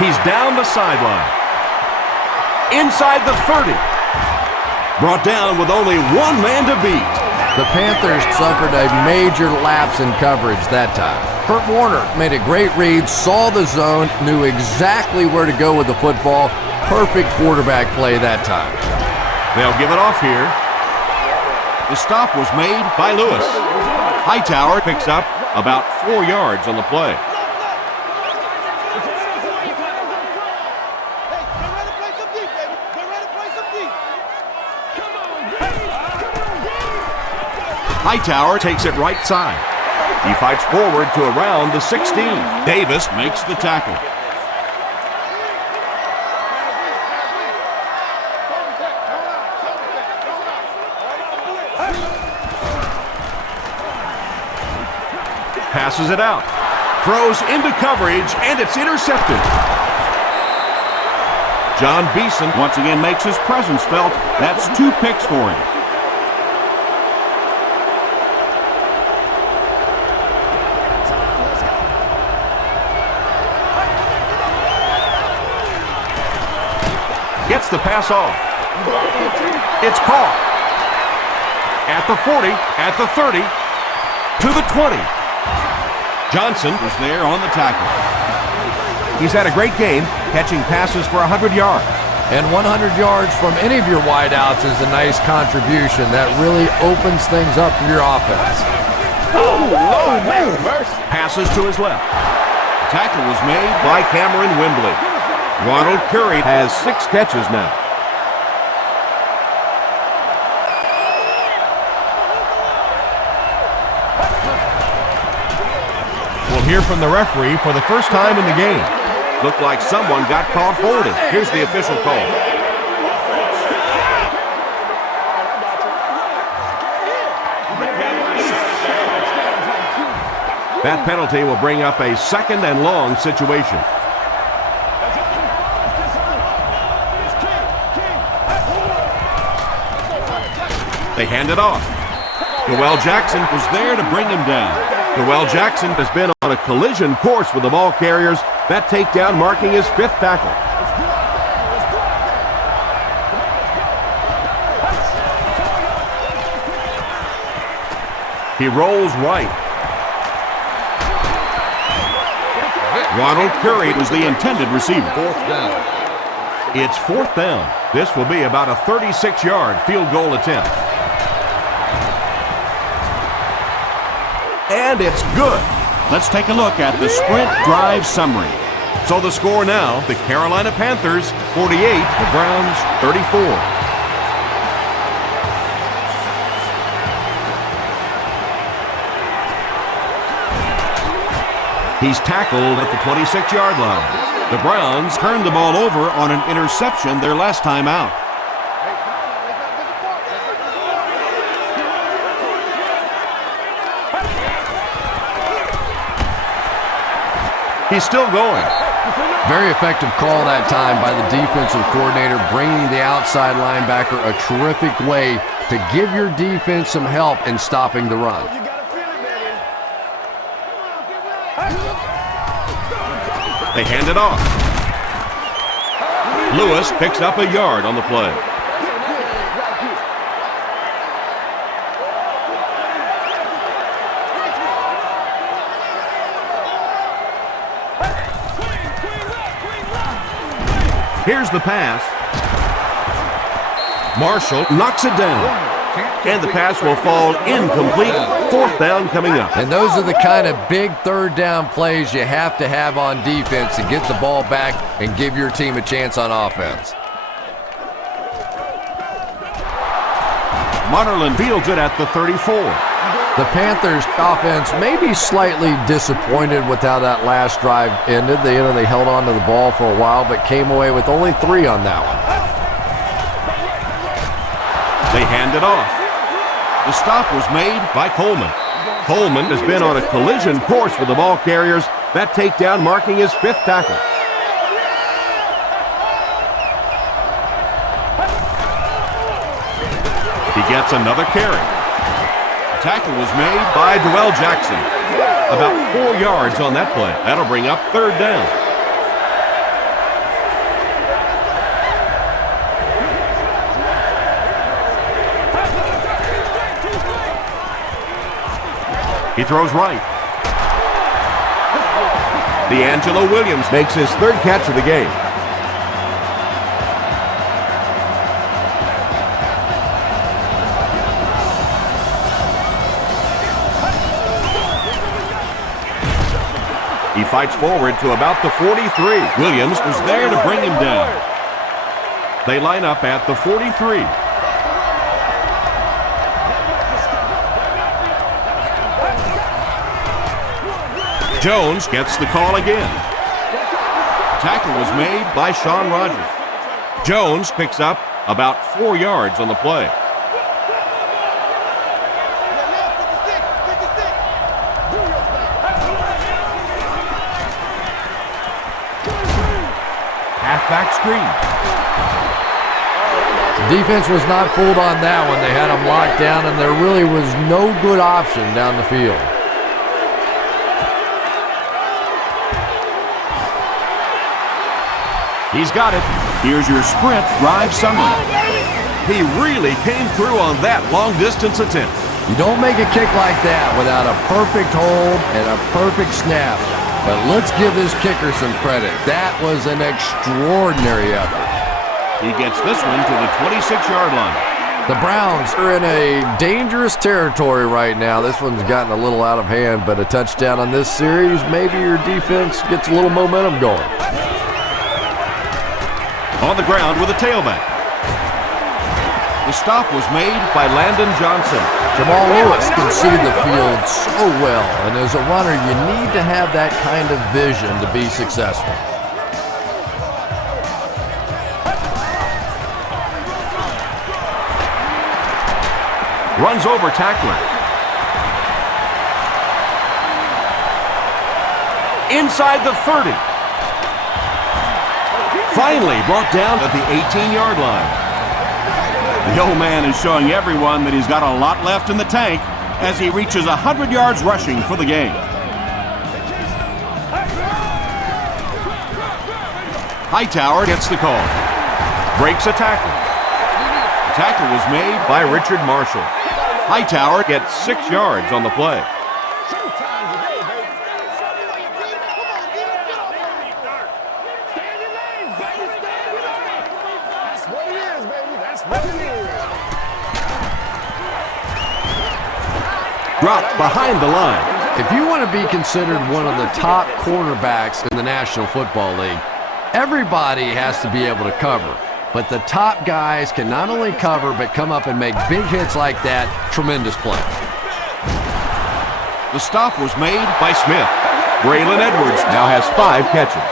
He's down the sideline. Inside the 30. Brought down with only one man to beat. The Panthers suffered a major lapse in coverage that time. Kurt Warner made a great read, saw the zone, knew exactly where to go with the football. Perfect quarterback play that time. They'll give it off here. The stop was made by Lewis. Hightower picks up about 4 yards on the play. Hightower takes it right side. He fights forward to around the 16. Davis makes the tackle. Passes it out. Throws into coverage, and it's intercepted. John Beeson once again makes his presence felt. That's 2 picks for him. Gets the pass off. It's caught. At the 40, at the 30, to the 20. Johnson was there on the tackle. He's had a great game, catching passes for 100 yards. And 100 yards from any of your wideouts is a nice contribution. That really opens things up for your offense. Passes to his left. The tackle was made by Cameron Wembley. Ronald Curry has 6 catches now. We'll hear from the referee for the first time in the game. Looked like someone got caught holding. Here's the official call. That penalty will bring up a 2nd and long situation. They hand it off. Noel Jackson was there to bring him down. Noel Jackson has been on a collision course with the ball carriers. That takedown marking his 5th tackle. He rolls right. Ronald Curry was the intended receiver. 4th down. It's 4th down. This will be about a 36-yard field goal attempt. And it's good. Let's take a look at the Sprint drive summary. So the score now, the Carolina Panthers 48, the Browns 34. He's tackled at the 26-yard line. The Browns turned the ball over on an interception their last time out. He's still going. Very effective call that time by the defensive coordinator, bringing the outside linebacker a terrific way to give your defense some help in stopping the run. They hand it off. Lewis picks up a yard on the play. Here's the pass. Marshall knocks it down. And the pass will fall incomplete. 4th down coming up. And those are the kind of big 3rd down plays you have to have on defense to get the ball back and give your team a chance on offense. Monerland fields it at the 34. The Panthers offense may be slightly disappointed with how that last drive ended. They held on to the ball for a while, but came away with only 3 on that one. They hand it off. The stop was made by Coleman. Coleman has been on a collision course with the ball carriers. That takedown marking his 5th tackle. He gets another carry. Tackle was made by Darrell Jackson. About 4 yards on that play. That'll bring up 3rd down. He throws right. D'Angelo Williams makes his 3rd catch of the game. He fights forward to about the 43. Williams was there to bring him down. They line up at the 43. Jones gets the call again. Tackle was made by Sean Rogers. Jones picks up about 4 yards on the play. Halfback screen. Defense was not fooled on that one. They had him locked down, and there really was no good option down the field. He's got it. Here's your sprint drive summary. He really came through on that long-distance attempt. You don't make a kick like that without a perfect hold and a perfect snap. But let's give this kicker some credit. That was an extraordinary effort. He gets this one to the 26-yard line. The Browns are in a dangerous territory right now. This one's gotten a little out of hand, but a touchdown on this series, maybe your defense gets a little momentum going. On the ground with a tailback. The stop was made by Landon Johnson. Jamal Lewis can see the field so well, and as a runner, you need to have that kind of vision to be successful. Runs over tackler. Inside the 30. Finally brought down at the 18-yard line. The old man is showing everyone that he's got a lot left in the tank as he reaches 100 yards rushing for the game. Hightower gets the call. Breaks a tackle. The tackle was made by Richard Marshall. Hightower gets 6 yards on the play. Dropped behind the line. If you want to be considered one of the top cornerbacks in the National Football League, everybody has to be able to cover. But the top guys can not only cover, but come up and make big hits like that. Tremendous play. The stop was made by Smith. Braylon Edwards now has 5 catches.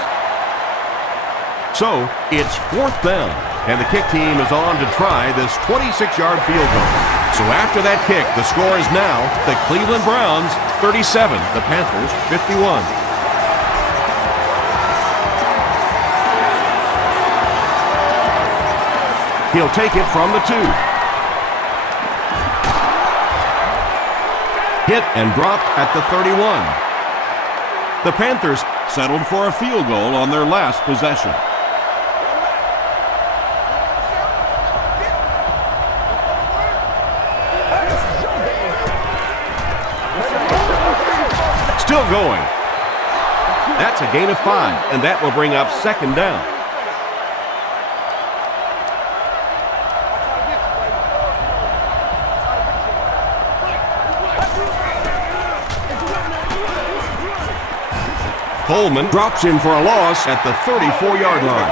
So, it's 4th down, and the kick team is on to try this 26-yard field goal. So after that kick, the score is now the Cleveland Browns 37, the Panthers 51. He'll take it from the 2. Hit and dropped at the 31. The Panthers settled for a field goal on their last possession. Still going. That's a gain of 5, and that will bring up 2nd down. Coleman drops him for a loss at the 34-yard line.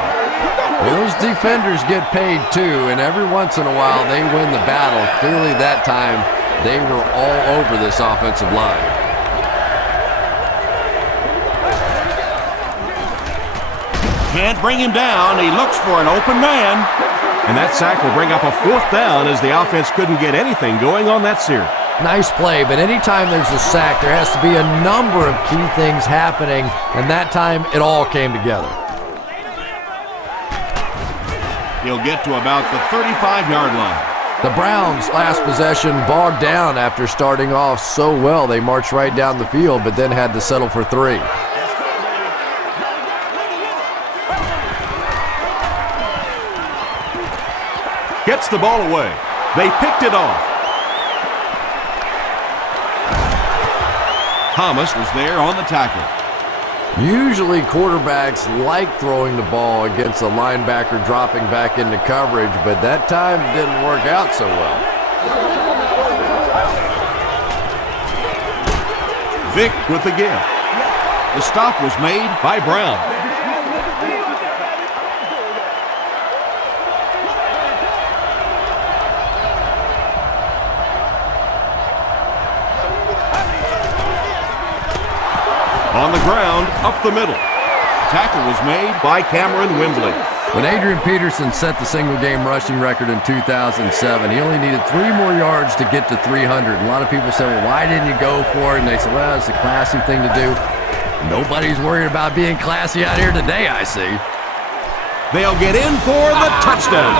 Well, those defenders get paid too, and every once in a while they win the battle. Clearly that time They were all over this offensive line. Can't bring him down. He looks for an open man. And that sack will bring up a 4th down as the offense couldn't get anything going on that series. Nice play, but anytime there's a sack, there has to be a number of key things happening, and that time it all came together. He'll get to about the 35-yard line. The Browns' last possession bogged down after starting off so well. They marched right down the field, but then had to settle for 3. Gets the ball away. They picked it off. Thomas was there on the tackle. Usually quarterbacks like throwing the ball against a linebacker dropping back into coverage, but that time didn't work out so well. Vick with the give. The stop was made by Brown. On the ground, up the middle. Tackle was made by Cameron Windley. When Adrian Peterson set the single-game rushing record in 2007, he only needed 3 more yards to get to 300. A lot of people say, well, why didn't you go for it? And they say, well, it's a classy thing to do. Nobody's worried about being classy out here today, I see. They'll get in for the touchdown.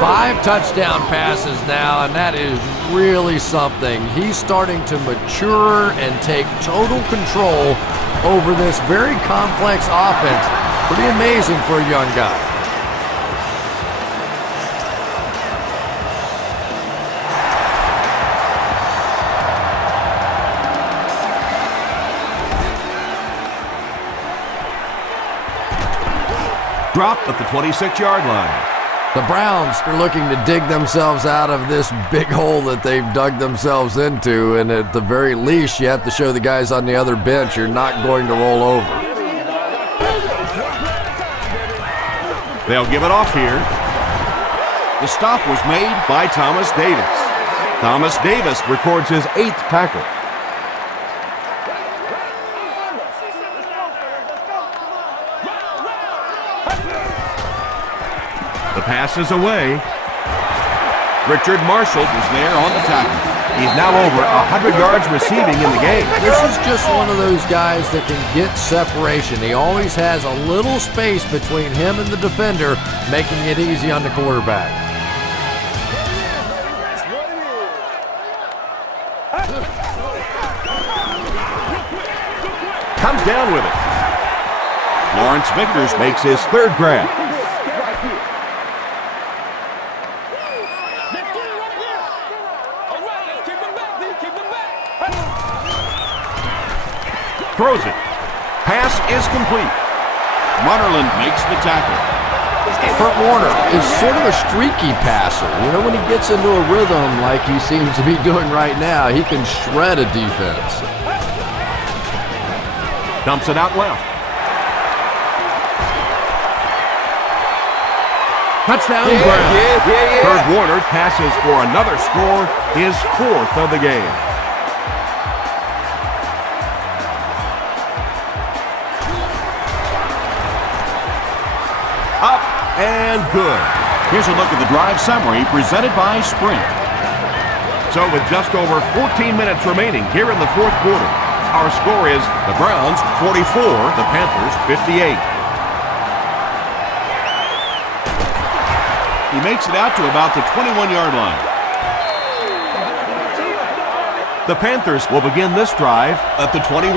5 touchdown passes now, and that is really something. He's starting to mature and take total control over this very complex offense. Pretty amazing for a young guy. Dropped at the 26-yard line. The Browns are looking to dig themselves out of this big hole that they've dug themselves into, and at the very least, you have to show the guys on the other bench you're not going to roll over. They'll give it off here. The stop was made by Thomas Davis. Thomas Davis records his 8th tackle. The pass is away. Richard Marshall was there on the tackle. He's now over 100 yards receiving in the game. This is just one of those guys that can get separation. He always has a little space between him and the defender, making it easy on the quarterback. Comes down with it. Lawrence Vickers makes his 3rd grab. Throws it. Pass is complete. Munnerlyn makes the tackle. Kurt Warner is sort of a streaky passer. You know, when he gets into a rhythm like he seems to be doing right now, he can shred a defense. Dumps it out left. Touchdown, Brown. Kurt Warner passes for another score, his 4th of the game. Up and good. Here's a look at the drive summary presented by Sprint. So with just over 14 minutes remaining here in the 4th quarter, our score is the Browns 44, the Panthers 58. He makes it out to about the 21-yard line. The Panthers will begin this drive at the 21.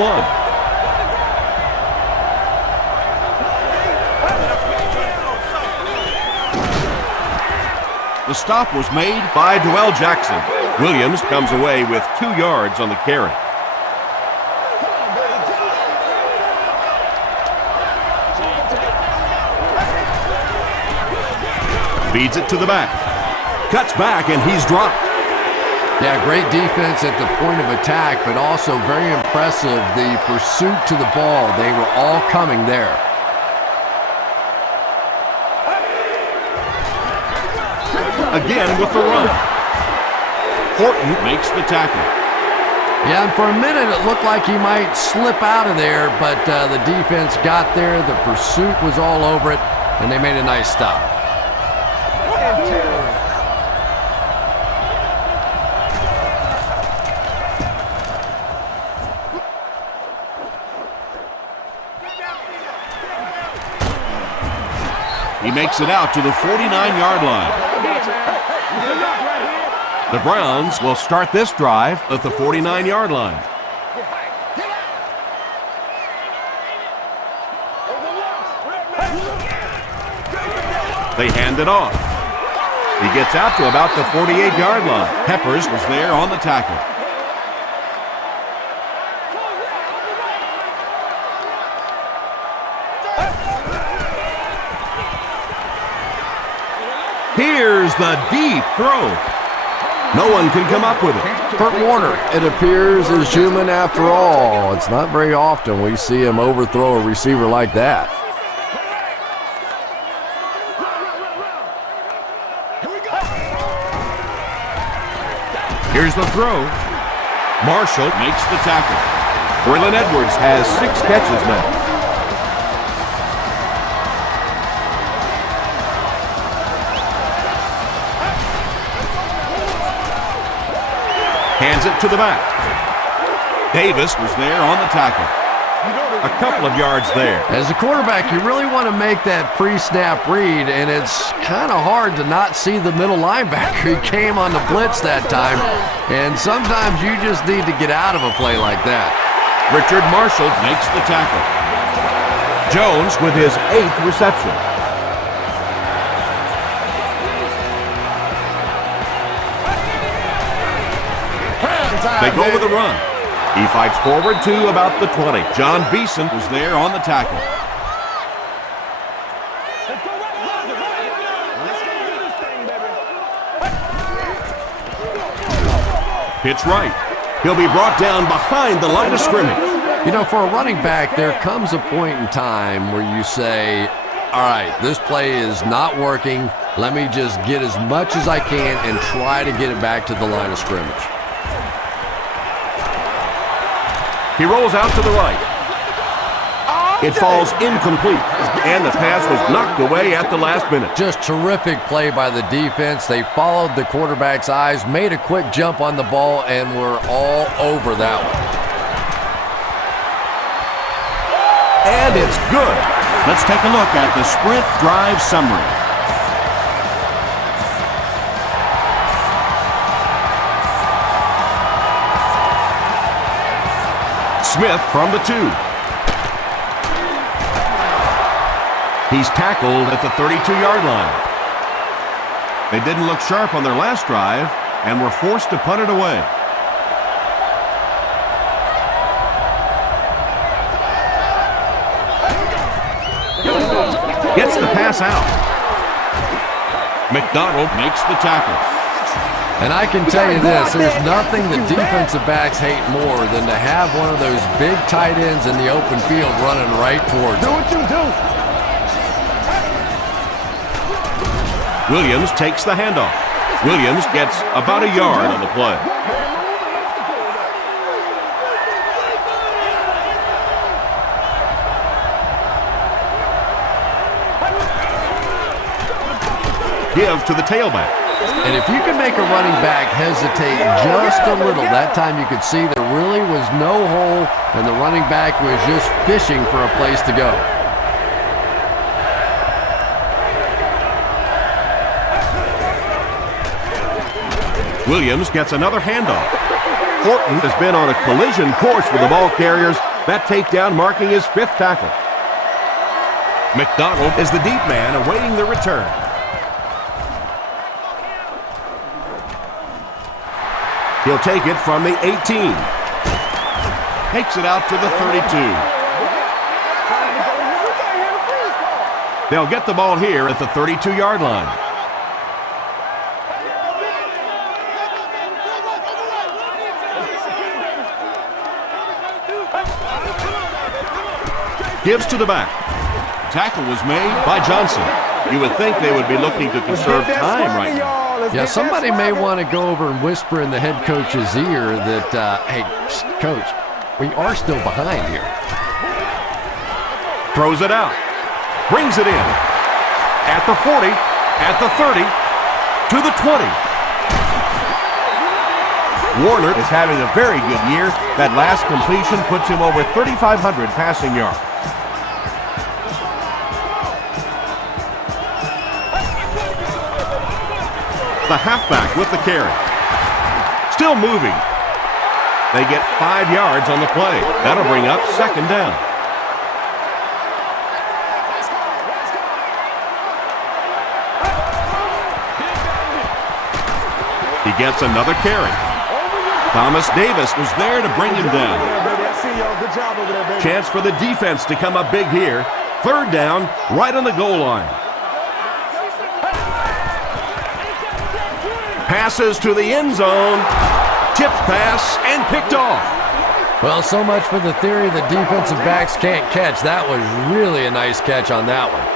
The stop was made by Doell Jackson. Williams comes away with 2 yards on the carry. Feeds it to the back. Cuts back and he's dropped. Yeah, great defense at the point of attack, but also very impressive the pursuit to the ball. They were all coming there. Again with the run. Horton makes the tackle. Yeah, and for a minute it looked like he might slip out of there, but the defense got there, the pursuit was all over it, and they made a nice stop. He makes it out to the 49-yard line. The Browns will start this drive at the 49-yard line. They hand it off. He gets out to about the 48-yard line. Peppers was there on the tackle. Here's the deep throw. No one can come up with it. Kurt Warner, it appears, is human after all. It's not very often we see him overthrow a receiver like that. Here's the throw. Marshall makes the tackle. Braylon Edwards has 6 catches now. Hands it to the back. Davis was there on the tackle. A couple of yards there. As a quarterback, you really want to make that pre-snap read, and it's kind of hard to not see the middle linebacker. He came on the blitz that time, and sometimes you just need to get out of a play like that. Richard Marshall makes the tackle. Jones with his 8th reception. They go with a run. He fights forward to about the 20. John Beeson was there on the tackle. Pitch right. He'll be brought down behind the line of scrimmage. You know, for a running back, there comes a point in time where you say, all right, this play is not working. Let me just get as much as I can and try to get it back to the line of scrimmage. He rolls out to the right. It falls incomplete, and the pass was knocked away at the last minute. Just terrific play by the defense. They followed the quarterback's eyes, made a quick jump on the ball, and were all over that one. And it's good. Let's take a look at the sprint drive summary. Smith from the 2. He's tackled at the 32-yard line. They didn't look sharp on their last drive and were forced to punt it away. Gets the pass out. McDonald makes the tackle. And I can tell you this, there's nothing the defensive backs hate more than to have one of those big tight ends in the open field running right towards them. Do what you do. Williams takes the handoff. Williams gets about a yard on the play. Give to the tailback. And if you can make a running back hesitate just a little, that time you could see there really was no hole and the running back was just fishing for a place to go. Williams gets another handoff. Horton has been on a collision course with the ball carriers. That takedown marking his 5th tackle. McDonald is the deep man awaiting the return. He'll take it from the 18. Takes it out to the 32. They'll get the ball here at the 32-yard line. Gives to the back. Tackle was made by Johnson. You would think they would be looking to conserve time right now. Yeah, somebody may want to go over and whisper in the head coach's ear that, hey, coach, we are still behind here. Throws it out. Brings it in. At the 40, at the 30, to the 20. Warner is having a very good year. That last completion puts him over 3,500 passing yards. The halfback with the carry. Still moving. They get 5 yards on the play. That'll bring up second down. He gets another carry. Thomas Davis was there to bring him down. Chance for the defense to come up big here. Third down, right on the goal line. Passes to the end zone. Tipped pass and picked off. Well, so much for the theory that defensive backs can't catch. That was really a nice catch on that one.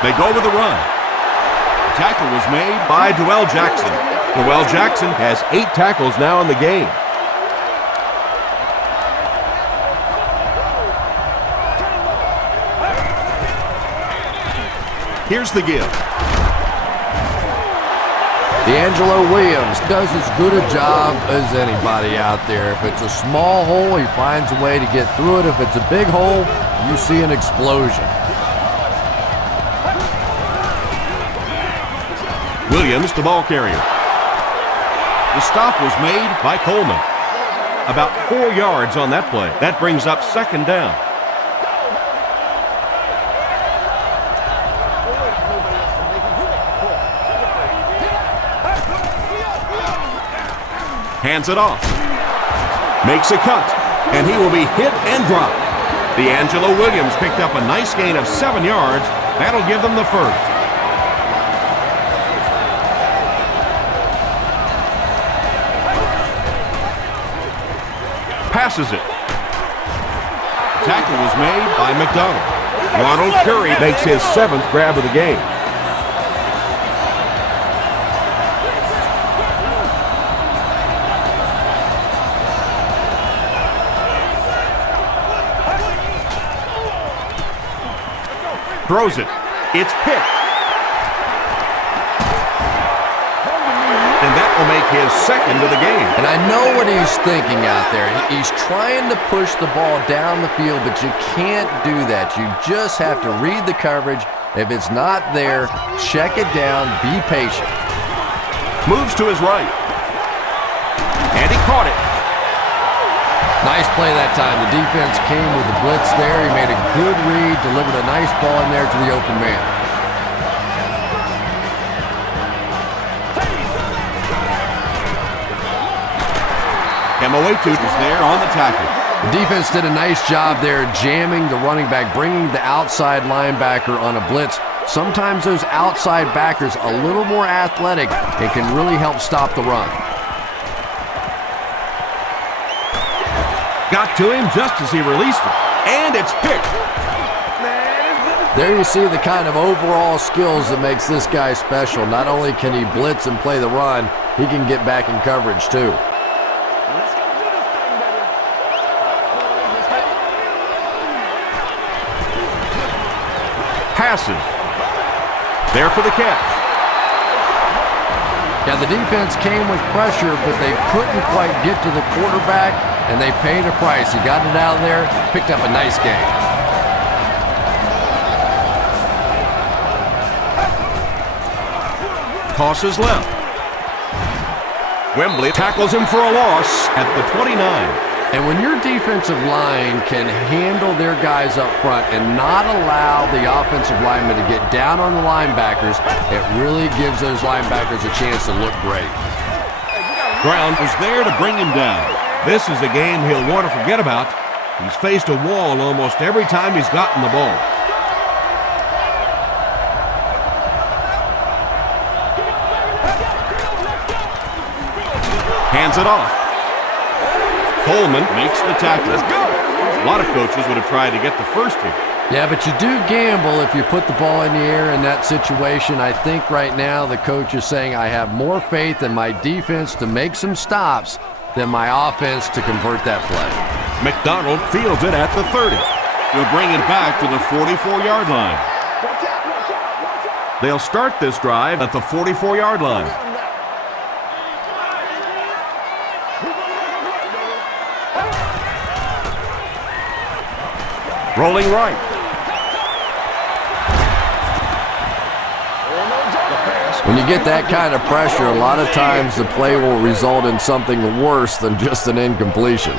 They go with the run. The tackle was made by Dwell Jackson. Dwell Jackson has 8 tackles now in the game. Here's the give. D'Angelo Williams does as good a job as anybody out there. If it's a small hole, he finds a way to get through it. If it's a big hole, you see an explosion. Williams, the ball carrier. The stop was made by Coleman. About 4 yards on that play. That brings up second down. Hands it off. Makes a cut. And he will be hit and dropped. D'Angelo Williams picked up a nice gain of 7 yards. That'll give them the first. Passes it. Tackle was made by McDonald. Ronald Curry makes his 7th grab of the game. Throws it. It's picked. And that will make his 2nd of the game. And I know what he's thinking out there. He's trying to push the ball down the field, but you can't do that. You just have to read the coverage. If it's not there, check it down, be patient. Moves to his right. And he caught it. Nice play that time. The defense came with the blitz there. He made a good read, delivered a nice ball in there to the open man. Kemoetu is there on the tackle. The defense did a nice job there jamming the running back, bringing the outside linebacker on a blitz. Sometimes those outside backers a little more athletic and can really help stop the run. Got to him just as he released it. And it's picked. There you see the kind of overall skills that makes this guy special. Not only can he blitz and play the run, he can get back in coverage too. Passes. There for the catch. Yeah, the defense came with pressure, but they couldn't quite get to the quarterback, and they paid a price. He got it out of there, picked up a nice game. Tosses left. Wembley tackles him for a loss at the 29. And when your defensive line can handle their guys up front and not allow the offensive linemen to get down on the linebackers, it really gives those linebackers a chance to look great. Brown was there to bring him down. This is a game he'll want to forget about. He's faced a wall almost every time he's gotten the ball. Hands it off. Coleman makes the tackle. A lot of coaches would have tried to get the first here. Yeah, but you do gamble if you put the ball in the air in that situation. I think right now the coach is saying I have more faith in my defense to make some stops than my offense to convert that play. McDonald fields it at the 30. He'll bring it back to the 44-yard line. They'll start this drive at the 44-yard line. Rolling right. When you get that kind of pressure, a lot of times the play will result in something worse than just an incompletion.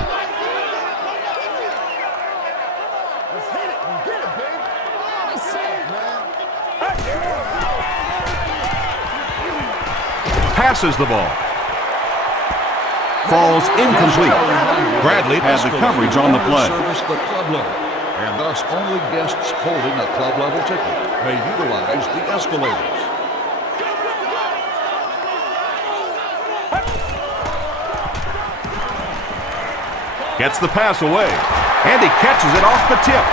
Passes the ball. Falls incomplete. Bradley has the coverage on the play. Service the club level, and thus only guests holding a club level ticket may utilize the escalators. Gets the pass away, and he catches it off the tip.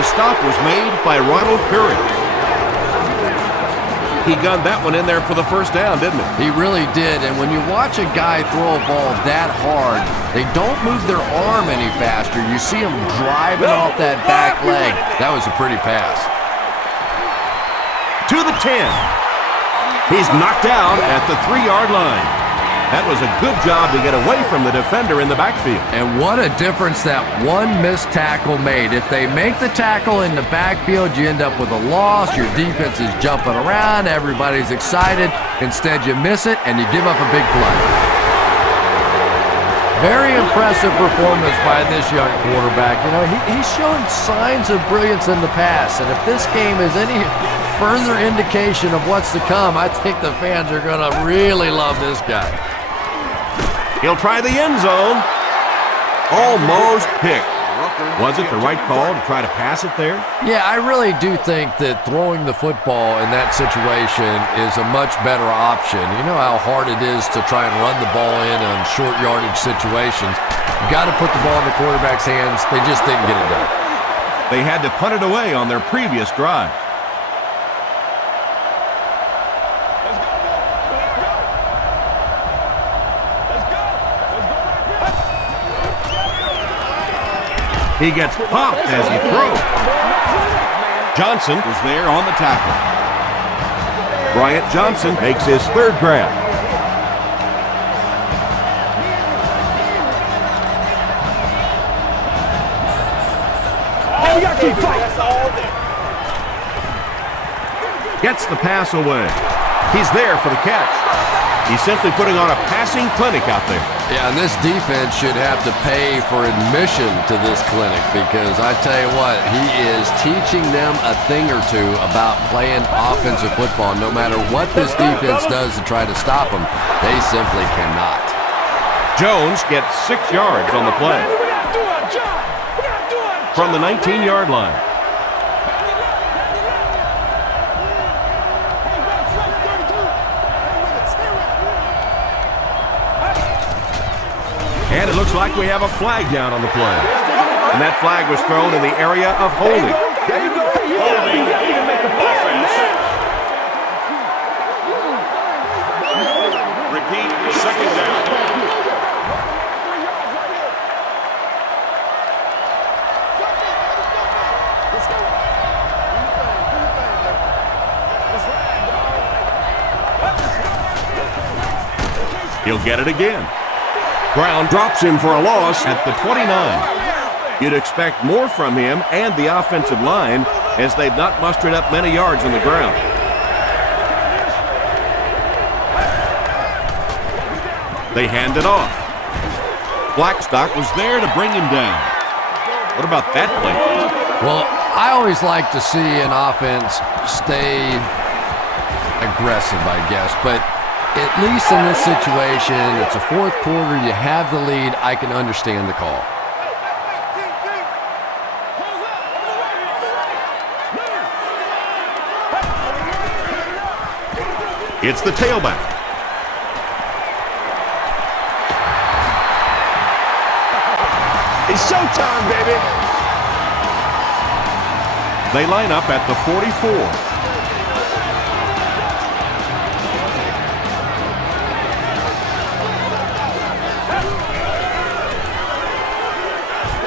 The stop was made by Ronald Curry. He gunned that one in there for the first down, didn't he? He really did, and when you watch a guy throw a ball that hard, they don't move their arm any faster. You see him driving off that back leg. That was a pretty pass. To the 10. He's knocked out at the 3-yard line. That was a good job to get away from the defender in the backfield. And what a difference that one missed tackle made. If they make the tackle in the backfield, you end up with a loss. Your defense is jumping around. Everybody's excited. Instead, you miss it, and you give up a big play. Very impressive performance by this young quarterback. You know, he's shown signs of brilliance in the past, and if this game is any further indication of what's to come, I think the fans are going to really love this guy. He'll try the end zone. Almost picked. Was it the right call to try to pass it there? Yeah, I really do think that throwing the football in that situation is a much better option. You know how hard it is to try and run the ball in on short yardage situations. You got to put the ball in the quarterback's hands. They just didn't get it done. They had to punt it away on their previous drive. He gets popped as he throws. Johnson was there on the tackle. Bryant Johnson makes his third grab. Oh, we got to keep fighting. Gets the pass away. He's there for the catch. He's simply putting on a passing clinic out there. Yeah, and this defense should have to pay for admission to this clinic because I tell you what, he is teaching them a thing or two about playing offensive football. No matter what this defense does to try to stop them, they simply cannot. Jones gets 6 yards on the play. From the 19-yard line. And it looks like we have a flag down on the play. And that flag was thrown in the area of holding. Repeat, second down. He'll get it again. Brown drops him for a loss at the 29. You'd expect more from him and the offensive line as they've not mustered up many yards on the ground. They hand it off. Blackstock was there to bring him down. What about that play? Well, I always like to see an offense stay aggressive, I guess, but at least in this situation, it's a fourth quarter, you have the lead, I can understand the call. It's the tailback. It's showtime, baby. They line up at the 44.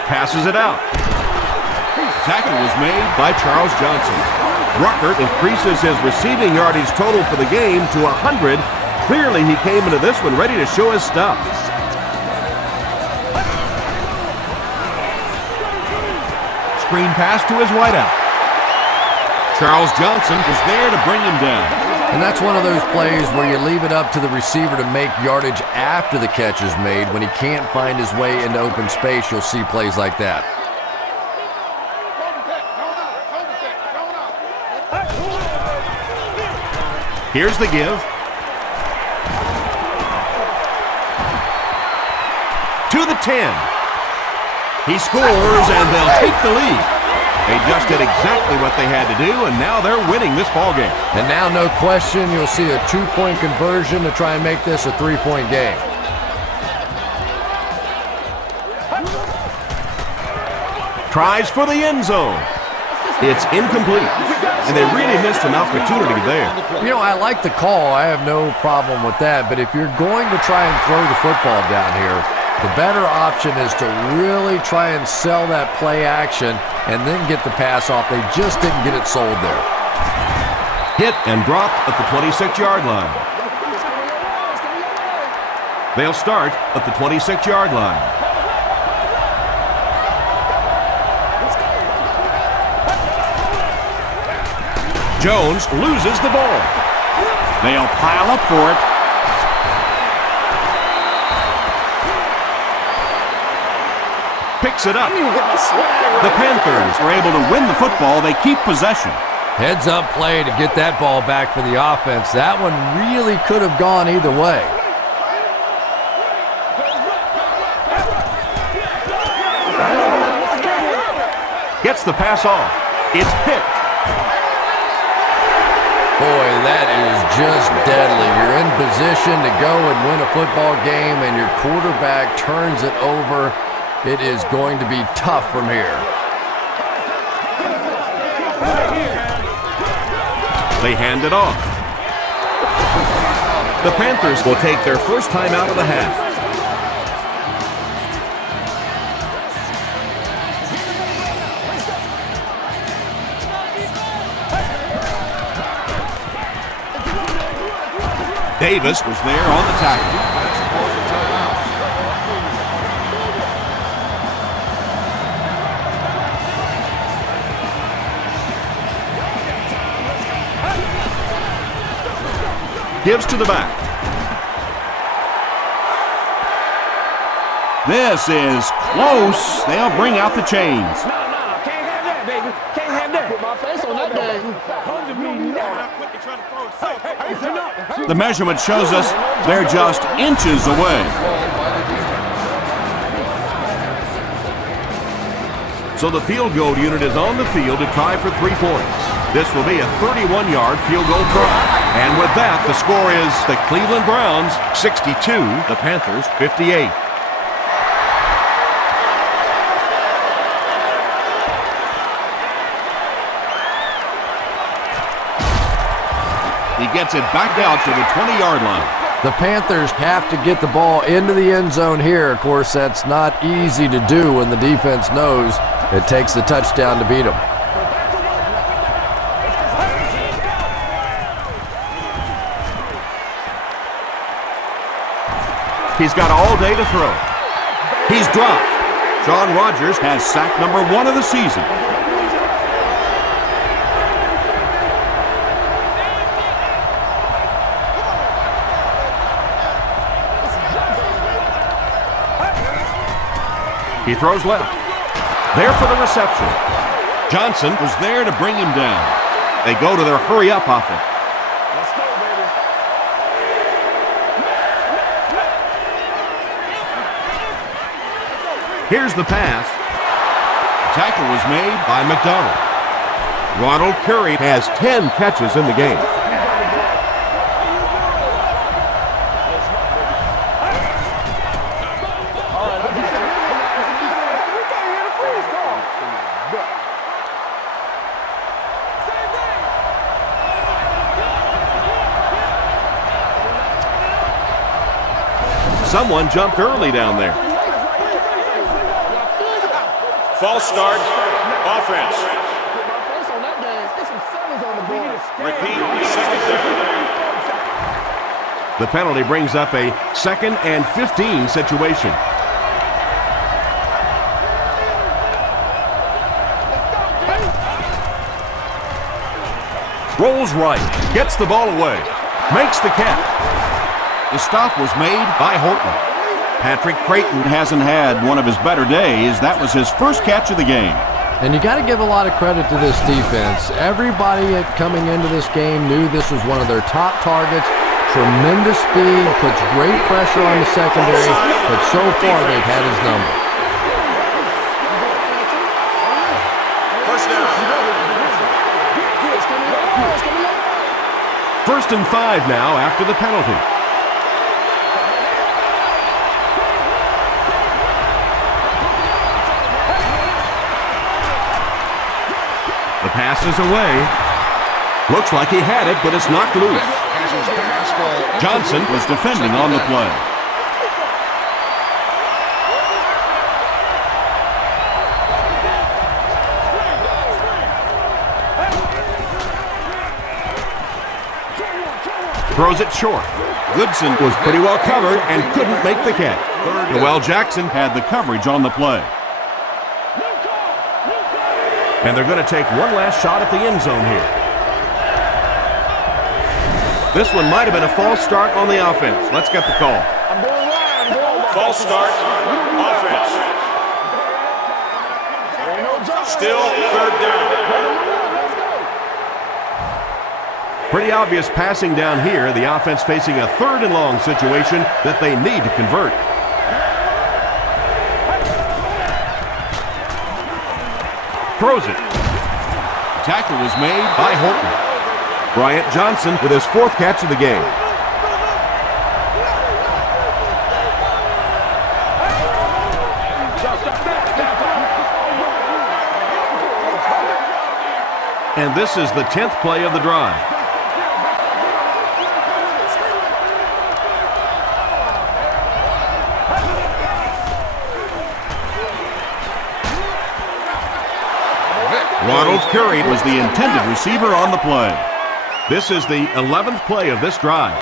Passes it out. Tackle was made by Charles Johnson. Ruckert increases his receiving yardage total for the game to 100. Clearly, he came into this one ready to show his stuff. Screen pass to his wideout. Charles Johnson was there to bring him down. And that's one of those plays where you leave it up to the receiver to make yardage after the catch is made. When he can't find his way into open space, you'll see plays like that. Here's the give. To the 10. He scores, and they'll take the lead. They just did exactly what they had to do, and now they're winning this ballgame. And now, no question, you'll see a 2-point conversion to try and make this a 3-point game. Tries for the end zone. It's incomplete, and they really missed an opportunity there. You know, I like the call. I have no problem with that. But if you're going to try and throw the football down here, the better option is to really try and sell that play action and then get the pass off. They just didn't get it sold there. Hit and dropped at the 26-yard line. They'll start at the 26-yard line. Jones loses the ball. They'll pile up for it. Picks it up. The Panthers are able to win the football. They keep possession. Heads up play to get that ball back for the offense. That one really could have gone either way. Gets the pass off. It's picked. Boy, that is just deadly. You're in position to go and win a football game, and your quarterback turns it over. It is going to be tough from here. They hand it off. The Panthers will take their first time out of the half. Davis was there on the tackle. Gives to the back. This is close. They'll bring out the chains. No, can't have that, baby. Can't have that. Put my face on that thing. The measurement shows us they're just inches away. So the field goal unit is on the field to try for 3 points. This will be a 31-yard field goal try. And with that, the score is the Cleveland Browns 62, the Panthers 58. He gets it back out to the 20-yard line. The Panthers have to get the ball into the end zone here. Of course, that's not easy to do when the defense knows it takes the touchdown to beat them. He's got all day to throw. He's dropped. John Rodgers has sack number 1 of the season. He throws left. There for the reception. Johnson was there to bring him down. They go to their hurry-up offense. Let's go, baby. Here's the pass. The tackle was made by McDonald. Ronald Curry has 10 catches in the game. Someone jumped early down there. False start. Offense. Repeat. Second down. The penalty brings up a 2nd and 15 situation. Rolls right, gets the ball away, makes the catch. The stop was made by Horton. Patrick Creighton hasn't had one of his better days. That was his first catch of the game. And you got to give a lot of credit to this defense. Everybody coming into this game knew this was one of their top targets. Tremendous speed, puts great pressure on the secondary, but so far they've had his number. First down. 1st and 5 now after the penalty. The pass is away. Looks like he had it, but it's knocked loose. Johnson was defending on the play. Throws it short. Goodson was pretty well covered and couldn't make the catch. Noel Jackson had the coverage on the play. And they're going to take one last shot at the end zone here. This one might have been a false start on the offense. Let's get the call. False start. Offense. Still 3rd down. Pretty obvious passing down here. The offense facing a 3rd and long situation that they need to convert. Throws it. The tackle was made by Horton. Bryant Johnson with his 4th catch of the game. And this is the 10th play of the drive. Ronald Curry was the intended receiver on the play. This is the 11th play of this drive.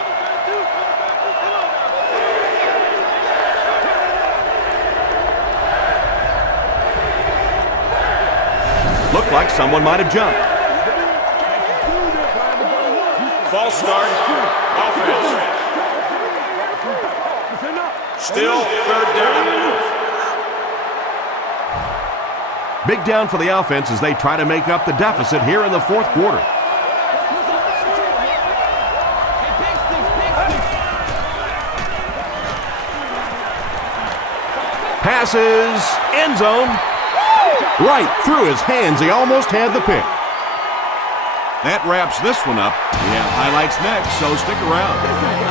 Looked like someone might have jumped. False start. Offense. Still 3rd down. Big down for the offense as they try to make up the deficit here in the 4th quarter. Passes, end zone, right through his hands. He almost had the pick. That wraps this one up. We have highlights next, so stick around.